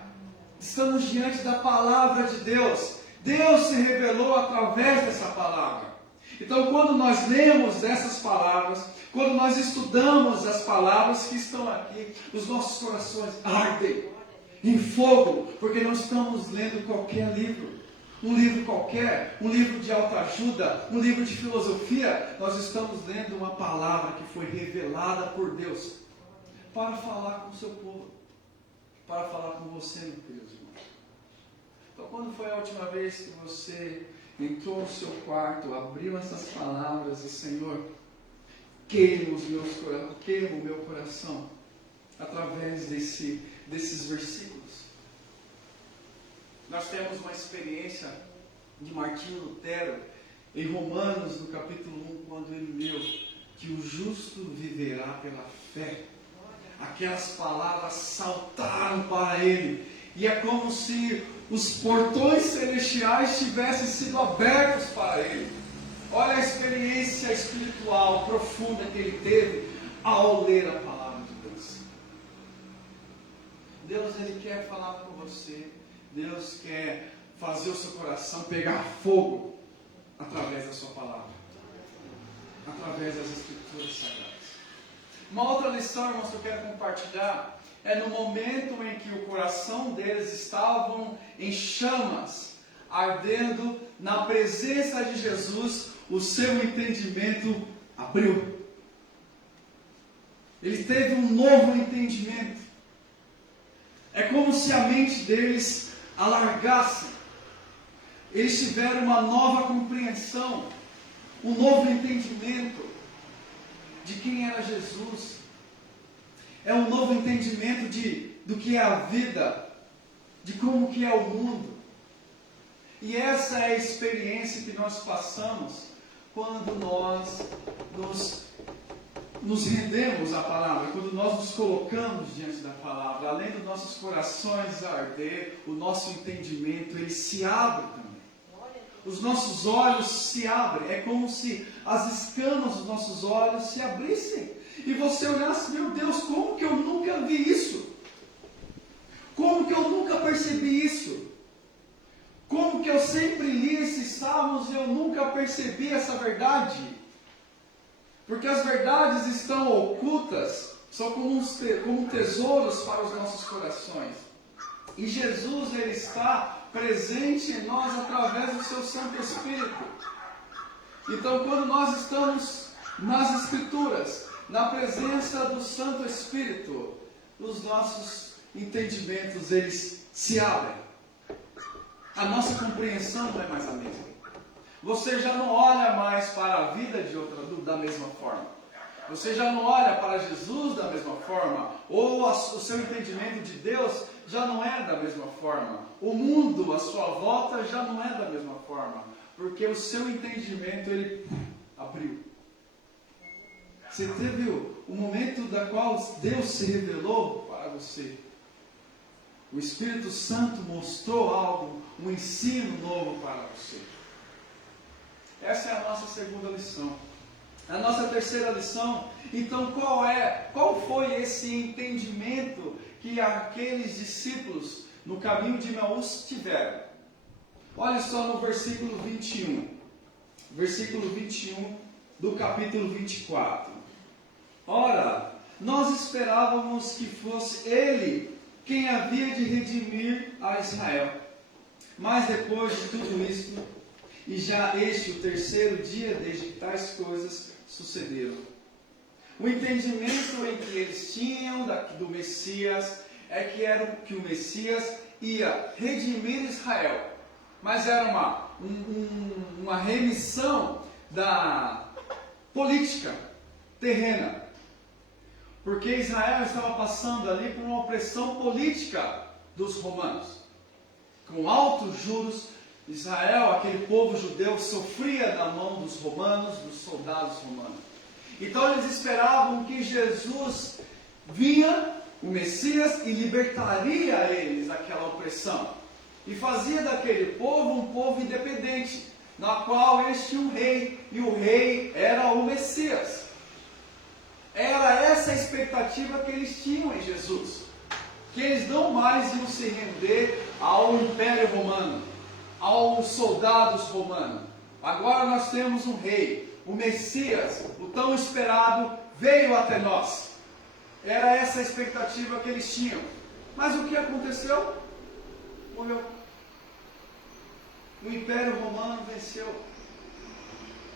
Estamos diante da palavra de Deus. Deus se revelou através dessa palavra. Então, quando nós lemos essas palavras, quando nós estudamos as palavras que estão aqui, os nossos corações ardem em fogo, porque não estamos lendo qualquer livro. Um livro qualquer, um livro de autoajuda, um livro de filosofia. Nós estamos lendo uma palavra que foi revelada por Deus para falar com o seu povo, para falar com você, meu querido irmão. Então, quando foi a última vez que você entrou no seu quarto, abriu essas palavras e: Senhor, queima o meu coração através desses versículos? Nós temos uma experiência de Martinho Lutero em Romanos, no capítulo 1, quando ele leu que o justo viverá pela fé. Aquelas palavras saltaram para ele, e é como se os portões celestiais tivessem sido abertos para ele. Olha a experiência espiritual profunda que ele teve ao ler a palavra de Deus. Deus, ele quer falar com você. Deus quer fazer o seu coração pegar fogo através da sua palavra, através das Escrituras Sagradas. Uma outra lição, irmãos, que eu quero compartilhar é no momento em que o coração deles estavam em chamas, ardendo na presença de Jesus, o seu entendimento abriu. Ele teve um novo entendimento. É como se a mente deles alargasse. Eles tiveram uma nova compreensão, um novo entendimento de quem era Jesus. É um novo entendimento do que é a vida, de como que é o mundo. E essa é a experiência que nós passamos quando nós nos rendemos à palavra, quando nós nos colocamos diante da palavra. Além dos nossos corações arder, o nosso entendimento, ele se abre também. Os nossos olhos se abrem. É como se as escamas dos nossos olhos se abrissem. E você olhasse: meu Deus, como que eu nunca vi isso? Como que eu nunca percebi isso? Como que eu sempre li esses salmos e eu nunca percebi essa verdade? Porque as verdades estão ocultas, são como tesouros para os nossos corações. E Jesus, ele está presente em nós através do seu Santo Espírito. Então, quando nós estamos nas Escrituras, na presença do Santo Espírito, os nossos entendimentos, eles se abrem. A nossa compreensão não é mais a mesma. você já não olha mais para a vida da mesma forma. Você já não olha para Jesus da mesma forma, ou o seu entendimento de Deus já não é da mesma forma. O mundo à sua volta já não é da mesma forma, porque o seu entendimento ele abriu. Você teve o momento da qual Deus se revelou para você. O Espírito Santo mostrou algo, um ensino novo para você. Essa é a nossa segunda lição. A nossa terceira lição, então qual foi esse entendimento que aqueles discípulos no caminho de Emaús tiveram? Olha só no versículo 21. Versículo 21 do capítulo 24. Ora, nós esperávamos que fosse Ele quem havia de redimir a Israel. Mas depois de tudo isto, e já este o terceiro dia desde que tais coisas sucederam. O entendimento em que eles tinham do Messias é que o Messias ia redimir Israel. Mas era uma remissão da política terrena. Porque Israel estava passando ali por uma opressão política dos romanos. Com altos juros, Israel, aquele povo judeu, sofria na mão dos romanos, dos soldados romanos. Então eles esperavam que Jesus vinha, o Messias, e libertaria eles daquela opressão. E fazia daquele povo um povo independente, na qual eles tinham um rei, e o rei era o Messias. Era essa a expectativa que eles tinham em Jesus. Que eles não mais iam se render ao Império Romano, aos soldados romanos. Agora nós temos um rei, o Messias, o tão esperado, veio até nós. Era essa a expectativa que eles tinham. Mas o que aconteceu? Morreu. O Império Romano venceu.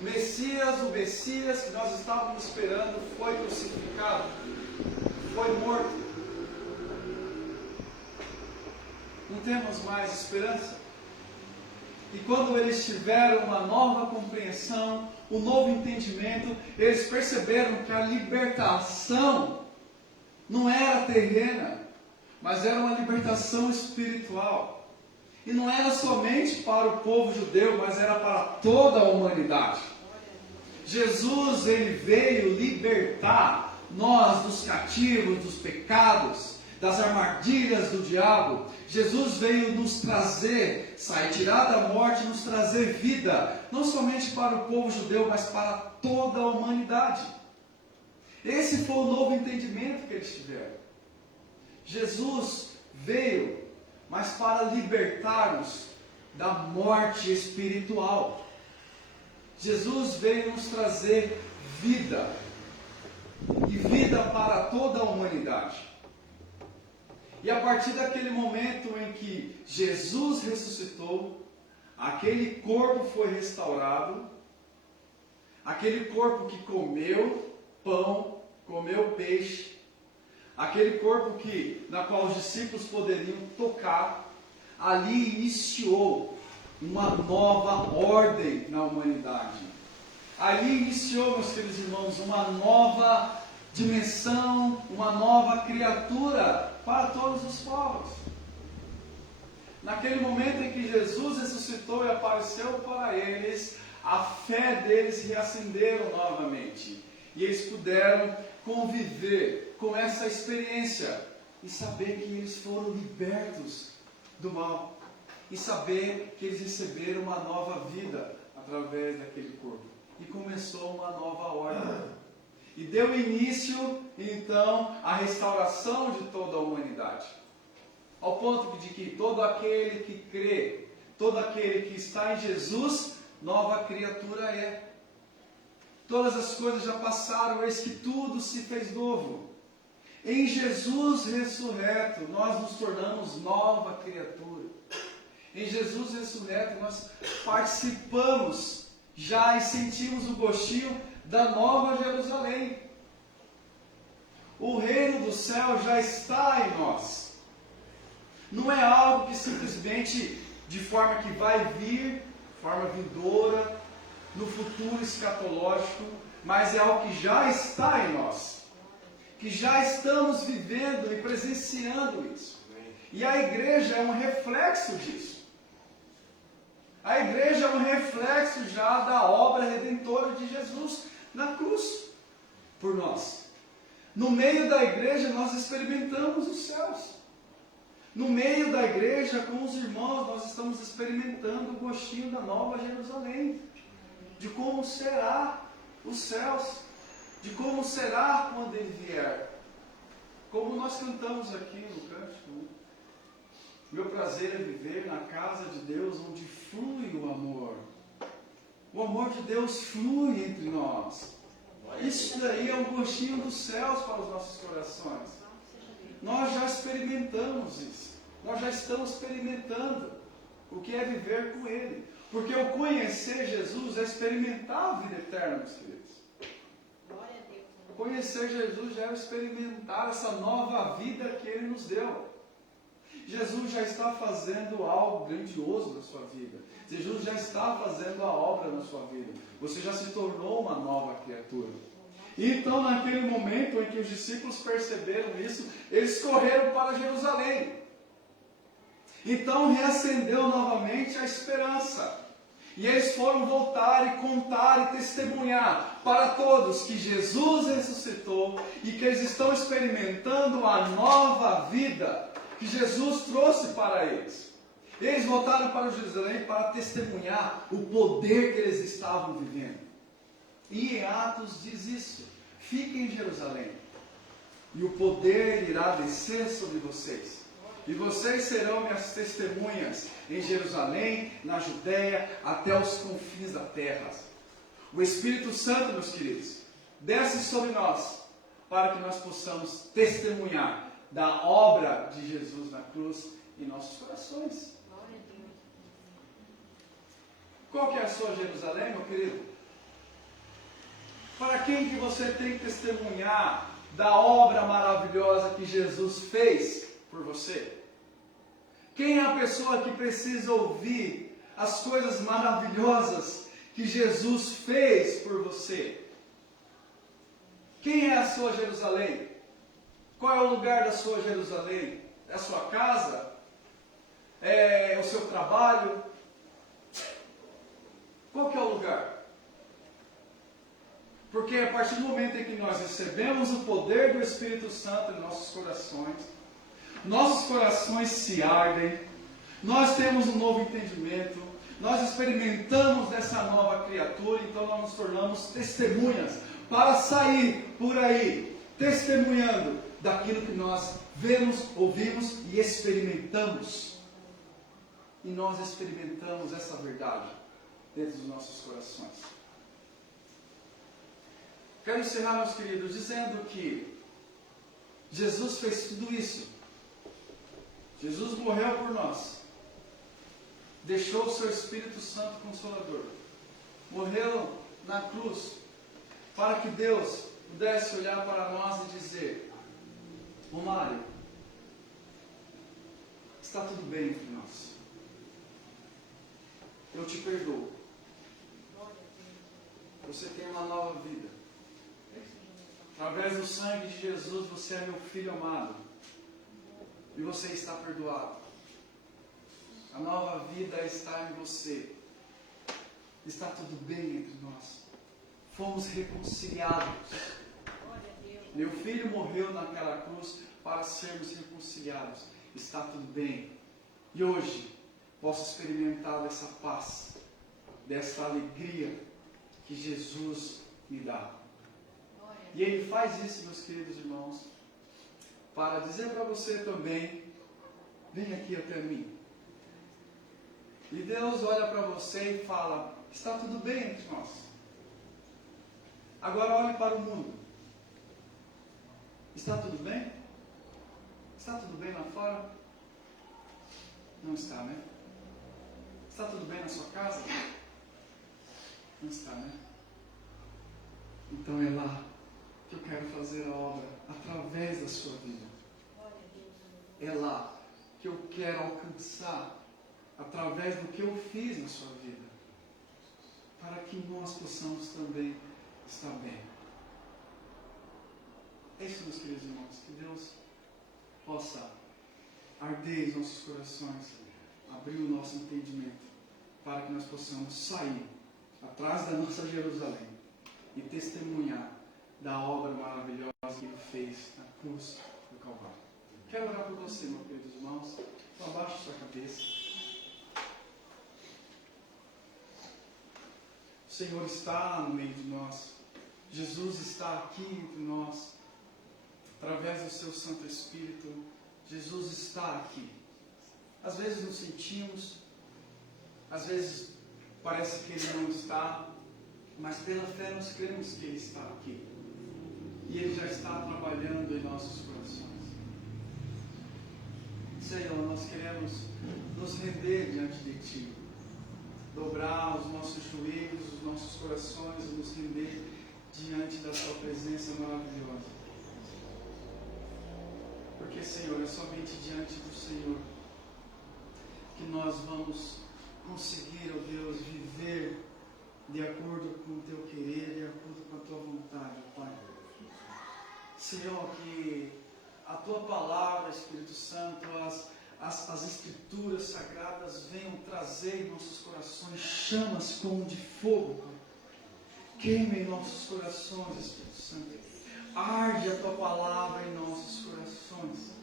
O Messias que nós estávamos esperando, foi crucificado, foi morto. Não temos mais esperança. E quando eles tiveram uma nova compreensão, um novo entendimento, eles perceberam que a libertação não era terrena, mas era uma libertação espiritual. E não era somente para o povo judeu, mas era para toda a humanidade. Jesus, ele veio libertar nós dos cativos, dos pecados, das armadilhas do diabo. Jesus veio nos trazer, tirar da morte, nos trazer vida, não somente para o povo judeu, mas para toda a humanidade. Esse foi o novo entendimento que eles tiveram. Jesus veio, mas para libertar-nos da morte espiritual. Jesus veio nos trazer vida, e vida para toda a humanidade. E a partir daquele momento em que Jesus ressuscitou, aquele corpo foi restaurado, aquele corpo que comeu pão, comeu peixe, aquele corpo na qual os discípulos poderiam tocar, ali iniciou uma nova ordem na humanidade. Ali iniciou, meus queridos irmãos, uma nova dimensão, uma nova criatura para todos os povos. Naquele momento em que Jesus ressuscitou e apareceu para eles, a fé deles reacenderam novamente. E eles puderam conviver com essa experiência e saber que eles foram libertos do mal. E saber que eles receberam uma nova vida através daquele corpo. E começou uma nova ordem. E deu início, então, à restauração de toda a humanidade. Ao ponto de que todo aquele que crê, todo aquele que está em Jesus, nova criatura é. Todas as coisas já passaram, eis que tudo se fez novo. Em Jesus ressurreto, nós nos tornamos nova criatura. Em Jesus ressurreto, nós participamos já e sentimos o gostinho da nova Jerusalém. O reino do céu já está em nós. Não é algo que simplesmente, de forma que vai vir, forma vindoura, no futuro escatológico, mas é algo que já está em nós, que já estamos vivendo e presenciando isso. E a igreja é um reflexo disso. A igreja é um reflexo já da obra redentora de Jesus na cruz por nós. No meio da igreja nós experimentamos os céus. No meio da igreja, com os irmãos, nós estamos experimentando o gostinho da nova Jerusalém. De como será os céus. De como será quando Ele vier. Como nós cantamos aqui no cântico. Meu prazer é viver na casa de Deus, onde flui o amor. O amor de Deus flui entre nós. Isso daí é um gostinho dos céus para os nossos corações. Nós já experimentamos isso. Nós já estamos experimentando o que é viver com Ele. Porque o conhecer Jesus é experimentar a vida eterna, meus queridos. Conhecer Jesus já é experimentar essa nova vida que Ele nos deu. Jesus já está fazendo algo grandioso na sua vida. Jesus já está fazendo a obra na sua vida. Você já se tornou uma nova criatura. Então, naquele momento em que os discípulos perceberam isso, eles correram para Jerusalém. Então, reacendeu novamente a esperança. E eles foram voltar e contar e testemunhar para todos que Jesus ressuscitou e que eles estão experimentando a nova vida que Jesus trouxe para eles. Eles voltaram para Jerusalém para testemunhar o poder que eles estavam vivendo. E em Atos diz isso: fiquem em Jerusalém, e o poder irá descer sobre vocês. E vocês serão minhas testemunhas em Jerusalém, na Judéia, até os confins da terra. O Espírito Santo, meus queridos, desce sobre nós, para que nós possamos testemunhar da obra de Jesus na cruz em nossos corações. Qual que é a sua Jerusalém, meu querido? Para quem que você tem que testemunhar da obra maravilhosa que Jesus fez por você? Quem é a pessoa que precisa ouvir as coisas maravilhosas que Jesus fez por você? Quem é a sua Jerusalém? Qual é o lugar da sua Jerusalém? É a sua casa? É o seu trabalho? Qual que é o lugar? Porque a partir do momento em que nós recebemos o poder do Espírito Santo em nossos corações se ardem, nós temos um novo entendimento, nós experimentamos dessa nova criatura, então nós nos tornamos testemunhas para sair por aí, testemunhando daquilo que nós vemos, ouvimos e experimentamos. E nós experimentamos essa verdade dentro dos nossos corações. Quero encerrar, meus queridos, dizendo que Jesus fez tudo isso. Jesus morreu por nós. Deixou o seu Espírito Santo Consolador. Morreu na cruz para que Deus pudesse olhar para nós e dizer: ô Mário, está tudo bem entre nós. Eu te perdoo. Você tem uma nova vida. Através do sangue de Jesus, você é meu filho amado. E você está perdoado. A nova vida está em você. Está tudo bem entre nós. Fomos reconciliados. Meu filho morreu naquela cruz para sermos reconciliados. Está tudo bem. E hoje, posso experimentar dessa paz, dessa alegria que Jesus me dá. E Ele faz isso, meus queridos irmãos, para dizer para você também: vem aqui até mim. E Deus olha para você e fala: está tudo bem entre nós. Agora olhe para o mundo. Está tudo bem? Está tudo bem lá fora? Não está, né? Está tudo bem na sua casa? Não está, né? Então é lá que eu quero fazer a obra através da sua vida. É lá que eu quero alcançar através do que eu fiz na sua vida. para que nós possamos também estar bem. É isso, meus queridos irmãos, que Deus possa arder em nossos corações, abrir o nosso entendimento, para que nós possamos sair atrás da nossa Jerusalém e testemunhar da obra maravilhosa que Ele fez na cruz do Calvário. Quero orar por você, meus queridos irmãos. Então, abaixe sua cabeça. O Senhor está no meio de nós. Jesus está aqui entre nós. Através do seu Santo Espírito, Jesus está aqui. Às vezes nos sentimos, às vezes parece que Ele não está, mas pela fé nós cremos que Ele está aqui. E Ele já está trabalhando em nossos corações. Senhor, nós queremos nos render diante de Ti. Dobrar os nossos joelhos, os nossos corações e nos render diante da Sua presença maravilhosa. Porque, Senhor, é somente diante do Senhor que nós vamos conseguir, ó Deus, viver de acordo com o Teu querer, de acordo com a Tua vontade, ó Pai. Senhor, que a Tua palavra, Espírito Santo, as Escrituras Sagradas venham trazer em nossos corações chamas como de fogo, Pai. Queime em nossos corações, Espírito Santo. Arde a Tua palavra em nossos corações.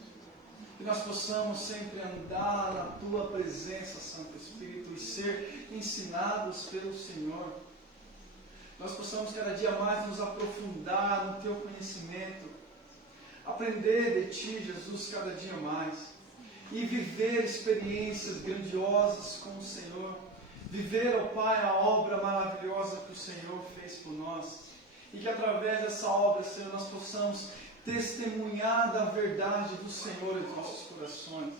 Que nós possamos sempre andar na Tua presença, Santo Espírito, e ser ensinados pelo Senhor. Nós possamos cada dia mais nos aprofundar no Teu conhecimento, aprender de Ti, Jesus, cada dia mais, e viver experiências grandiosas com o Senhor, viver, ó Pai, a obra maravilhosa que o Senhor fez por nós, e que através dessa obra, Senhor, nós possamos testemunhar da verdade do Senhor em nossos corações.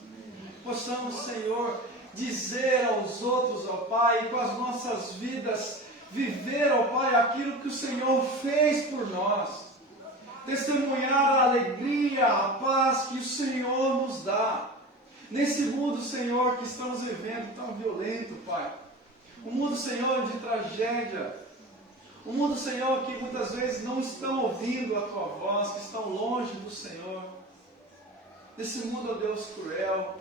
Possamos, Senhor, dizer aos outros, ó Pai, com as nossas vidas, viver, ó Pai, aquilo que o Senhor fez por nós. Testemunhar a alegria, a paz que o Senhor nos dá. Nesse mundo, Senhor, que estamos vivendo tão violento, Pai. Um mundo, Senhor, de tragédia. Um mundo, Senhor, que muitas vezes não estão ouvindo a Tua voz, que estão longe do Senhor. Nesse mundo, ó Deus, cruel,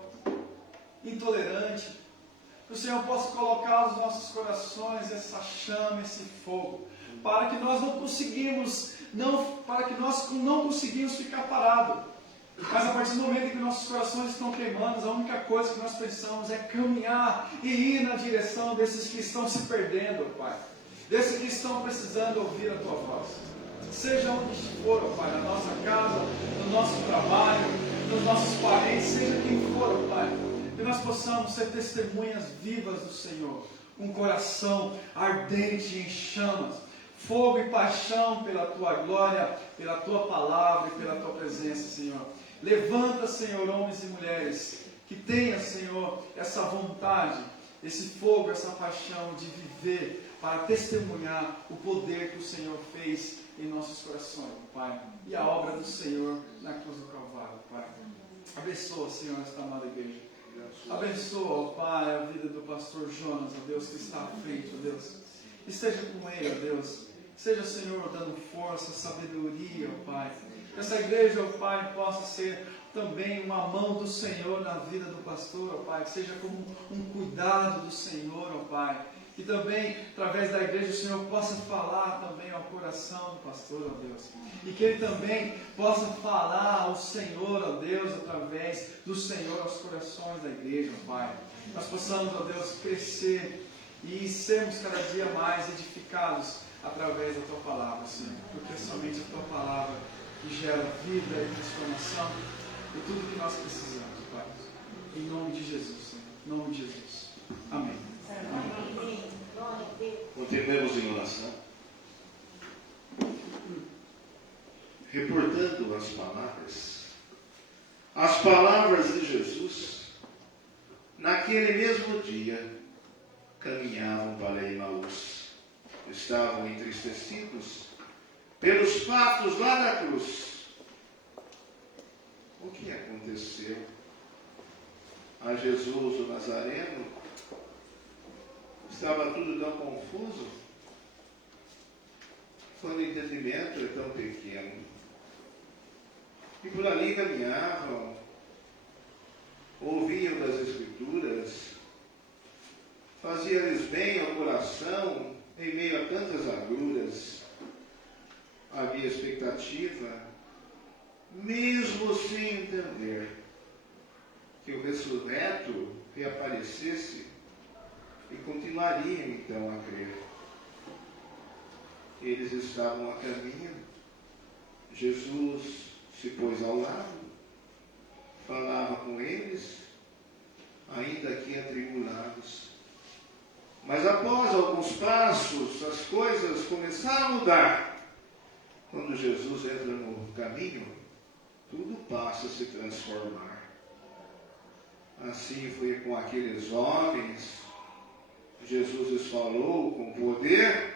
intolerante, que o Senhor possa colocar nos nossos corações essa chama, esse fogo, para que nós não conseguimos ficar parados. Mas a partir do momento em que nossos corações estão queimando, a única coisa que nós pensamos é caminhar e ir na direção desses que estão se perdendo, Pai. Desses que estão precisando ouvir a Tua voz. Seja onde for, Pai, na nossa casa, no nosso trabalho, nos nossos parentes, seja quem for, Pai. Que nós possamos ser testemunhas vivas do Senhor, com um coração ardente em chamas, fogo e paixão pela Tua glória, pela Tua palavra e pela Tua presença, Senhor. Levanta, Senhor, homens e mulheres, que tenham, Senhor, essa vontade, esse fogo, essa paixão de viver para testemunhar o poder que o Senhor fez em nossos corações, Pai. E a obra do Senhor na cruz do Calvário, Pai. Abençoa, Senhor, esta amada igreja. Abençoa, ó Pai, a vida do pastor Jonas, ó Deus, que está à frente, ó Deus. Esteja com ele, ó Deus. Seja, Senhor, dando força, sabedoria, ó Pai. Que essa igreja, ó Pai, possa ser também uma mão do Senhor na vida do pastor, ó Pai. Que seja como um cuidado do Senhor, ó Pai. Que também, através da igreja, o Senhor possa falar também ao coração do pastor, ó Deus. E que ele também possa falar ao Senhor, ó Deus, através do Senhor aos corações da igreja, ó Pai. Nós possamos, ó Deus, crescer e sermos cada dia mais edificados através da Tua palavra, Senhor. Porque é somente a Tua palavra que gera vida e transformação e tudo que nós precisamos, Pai. Em nome de Jesus, Senhor. Em nome de Jesus. Amém. Amém. Continuemos em oração. Reportando as palavras de Jesus, naquele mesmo dia, caminhavam para Emaús. Estavam entristecidos pelos fatos lá da cruz. O que aconteceu a Jesus o Nazareno? Estava tudo tão confuso. quando o entendimento é tão pequeno. E por ali caminhavam, ouviam das Escrituras, fazia-lhes bem ao coração, em meio a tantas agruras. Havia expectativa, mesmo sem entender, que o ressurreto reaparecesse e continuariam então a crer. Eles estavam a caminho, Jesus se pôs ao lado, falava com eles, ainda que atribulados. Mas após alguns passos, as coisas começaram a mudar. Quando Jesus entra no caminho, tudo passa a se transformar. Assim foi com aqueles homens. Jesus lhes falou com poder,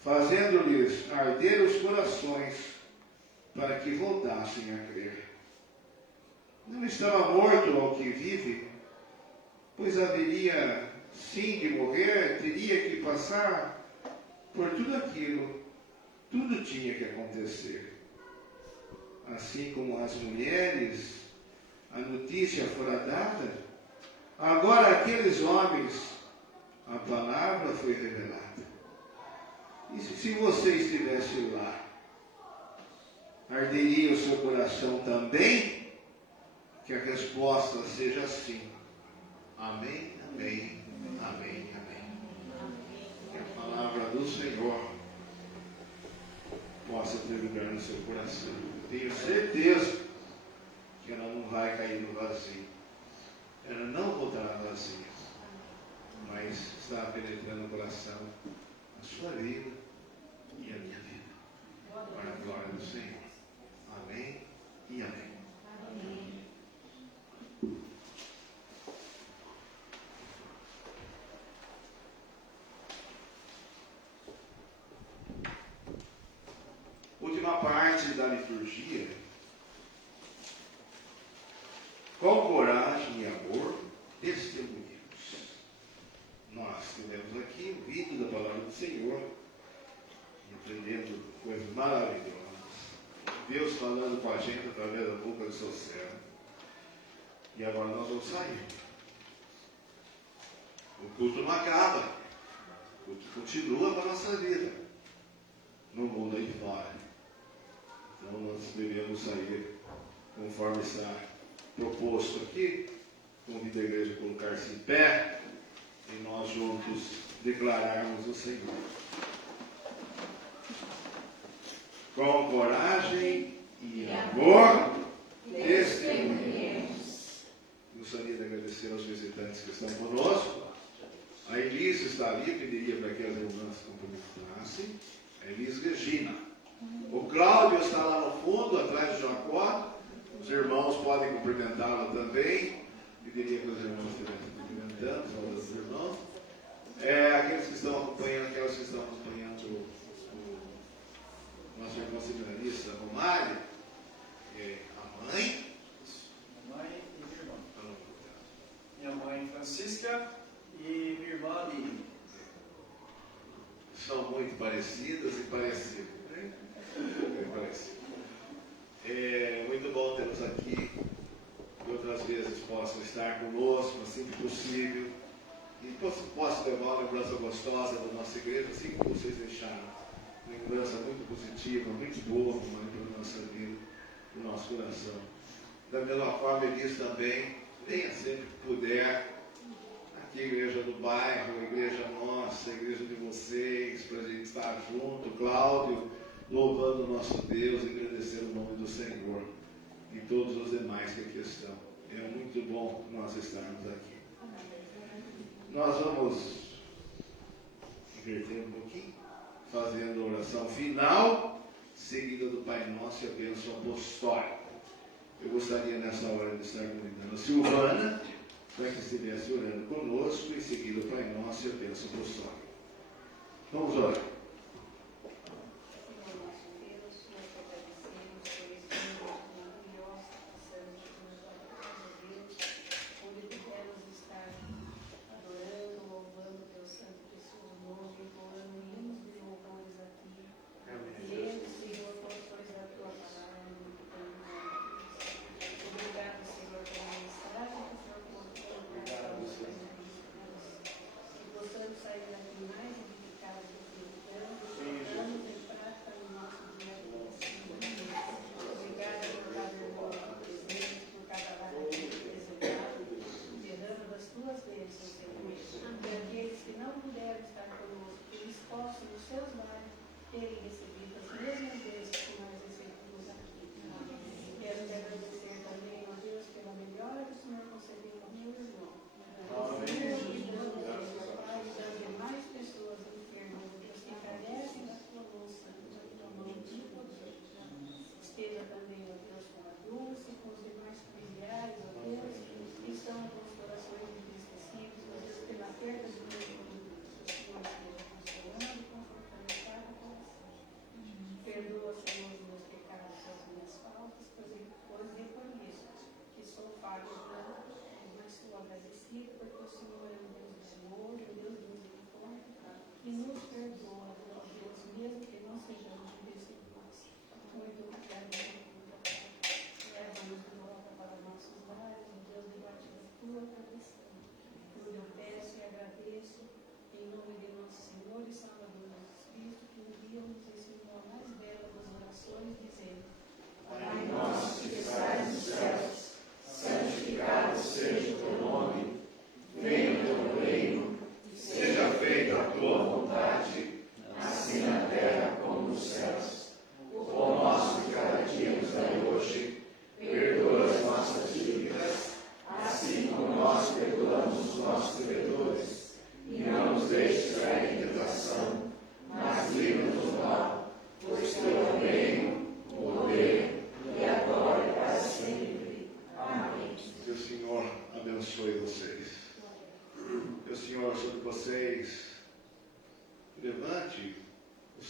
fazendo-lhes arder os corações, para que voltassem a crer. Não estava morto ao que vive, pois haveria sim de morrer, teria que passar por tudo aquilo, tudo tinha que acontecer. Assim como as mulheres, a notícia fora dada, agora aqueles homens, a palavra foi revelada. E se você estivesse lá, arderia o seu coração também? Que a resposta seja sim. Amém, amém, amém, amém. Que a palavra do Senhor possa ter lugar no seu coração. Tenho certeza que ela não vai cair no vazio. Ela não voltará vazia, mas está penetrando o coração, a sua vida e a minha vida. Para a glória do Senhor. Amém e amém. Última parte da liturgia. Com coragem e amor, testemunhemos. Nós tivemos aqui o vídeo da palavra do Senhor, aprendendo coisas maravilhosas. Deus falando com a gente através da boca do seu servo. E agora nós vamos sair. O culto não acaba. O culto continua para a nossa vida, no mundo aí fora. Então nós devemos sair conforme está proposto aqui. Convido a igreja a colocar-se em pé e nós juntos declararmos o Senhor. Com coragem e amor, testemunhemos. Gostaria de agradecer aos visitantes que estão conosco. A Elis está ali, pediria para que as irmãs cumprimentassem. A Elis Regina. O Cláudio está lá no fundo, atrás de Jacó. Os irmãos podem cumprimentá-lo também. Pediria que os irmãos estivessem cumprimentando, saudando os irmãos. Aqueles que estão acompanhando, aquelas que estão acompanhando o nosso irmão seminarista Romário, a mãe. Mãe e minha irmã. Minha mãe Francisca e minha irmã Lili. São muito parecidas e parecidas, né? Muito parecidas. Muito bom tê-los aqui. Que outras vezes possam estar conosco, assim que possível. E posso levar uma lembrança gostosa da nossa igreja, assim que vocês deixaram. Uma lembrança muito positiva, muito boa para a nossa vida, para o nosso coração. Da mesma forma, Elis também, venha sempre que puder. Aqui, a igreja do bairro, a igreja nossa, a igreja de vocês, para a gente estar junto. Cláudio, louvando o nosso Deus, agradecendo o nome do Senhor. E todos os demais que aqui estão. É muito bom nós estarmos aqui. Nós vamos inverter um pouquinho, fazendo a oração final, seguida do Pai Nosso e a bênção apostólica. Eu gostaria nessa hora de estar convidando a Silvana, para que estivesse orando conosco, e seguida o Pai Nosso e a bênção apostólica. Vamos orar.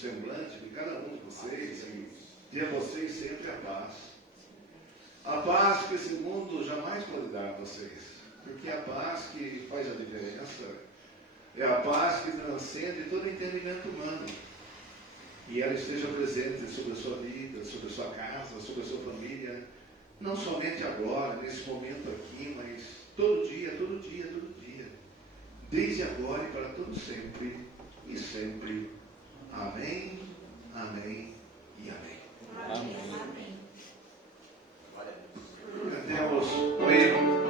semblante de cada um de vocês e dê a vocês sempre a paz. A paz que esse mundo jamais pode dar a vocês. Porque é a paz que faz a diferença. É a paz que transcende todo entendimento humano. E ela esteja presente sobre a sua vida, sobre a sua casa, sobre a sua família. Não somente agora, nesse momento aqui, mas todo dia, todo dia, todo dia. Desde agora e para todo sempre e sempre. Amém, amém e amém. Amém. Cantemos o hino.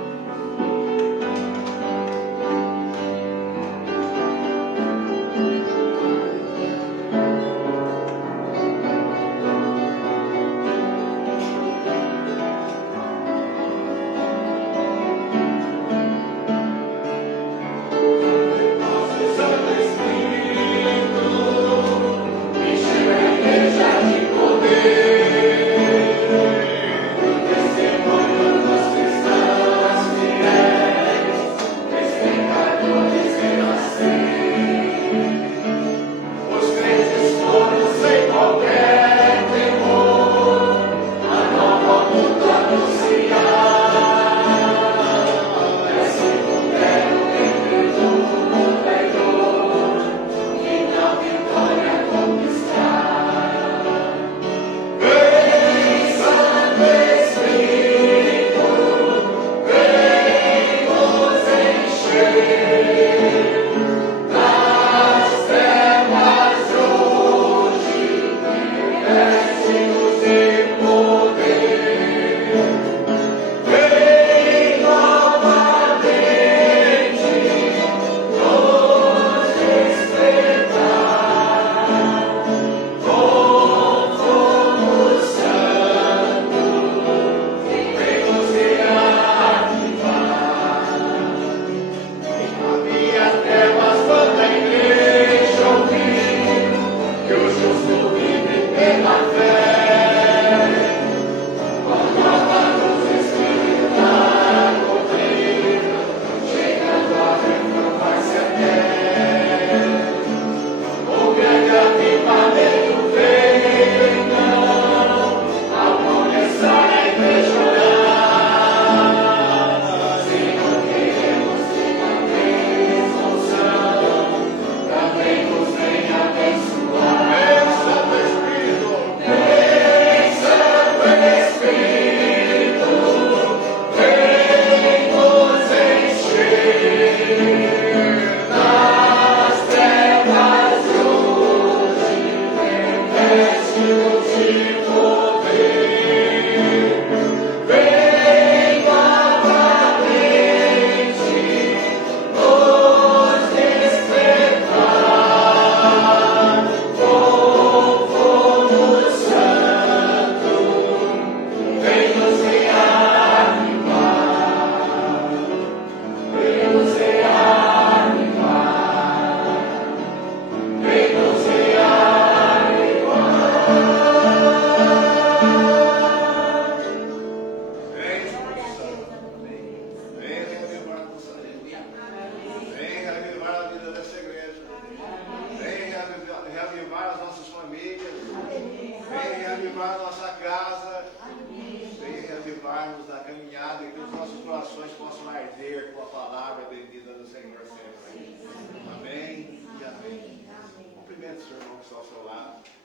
Cumprimento o seu irmão que está ao seu lado.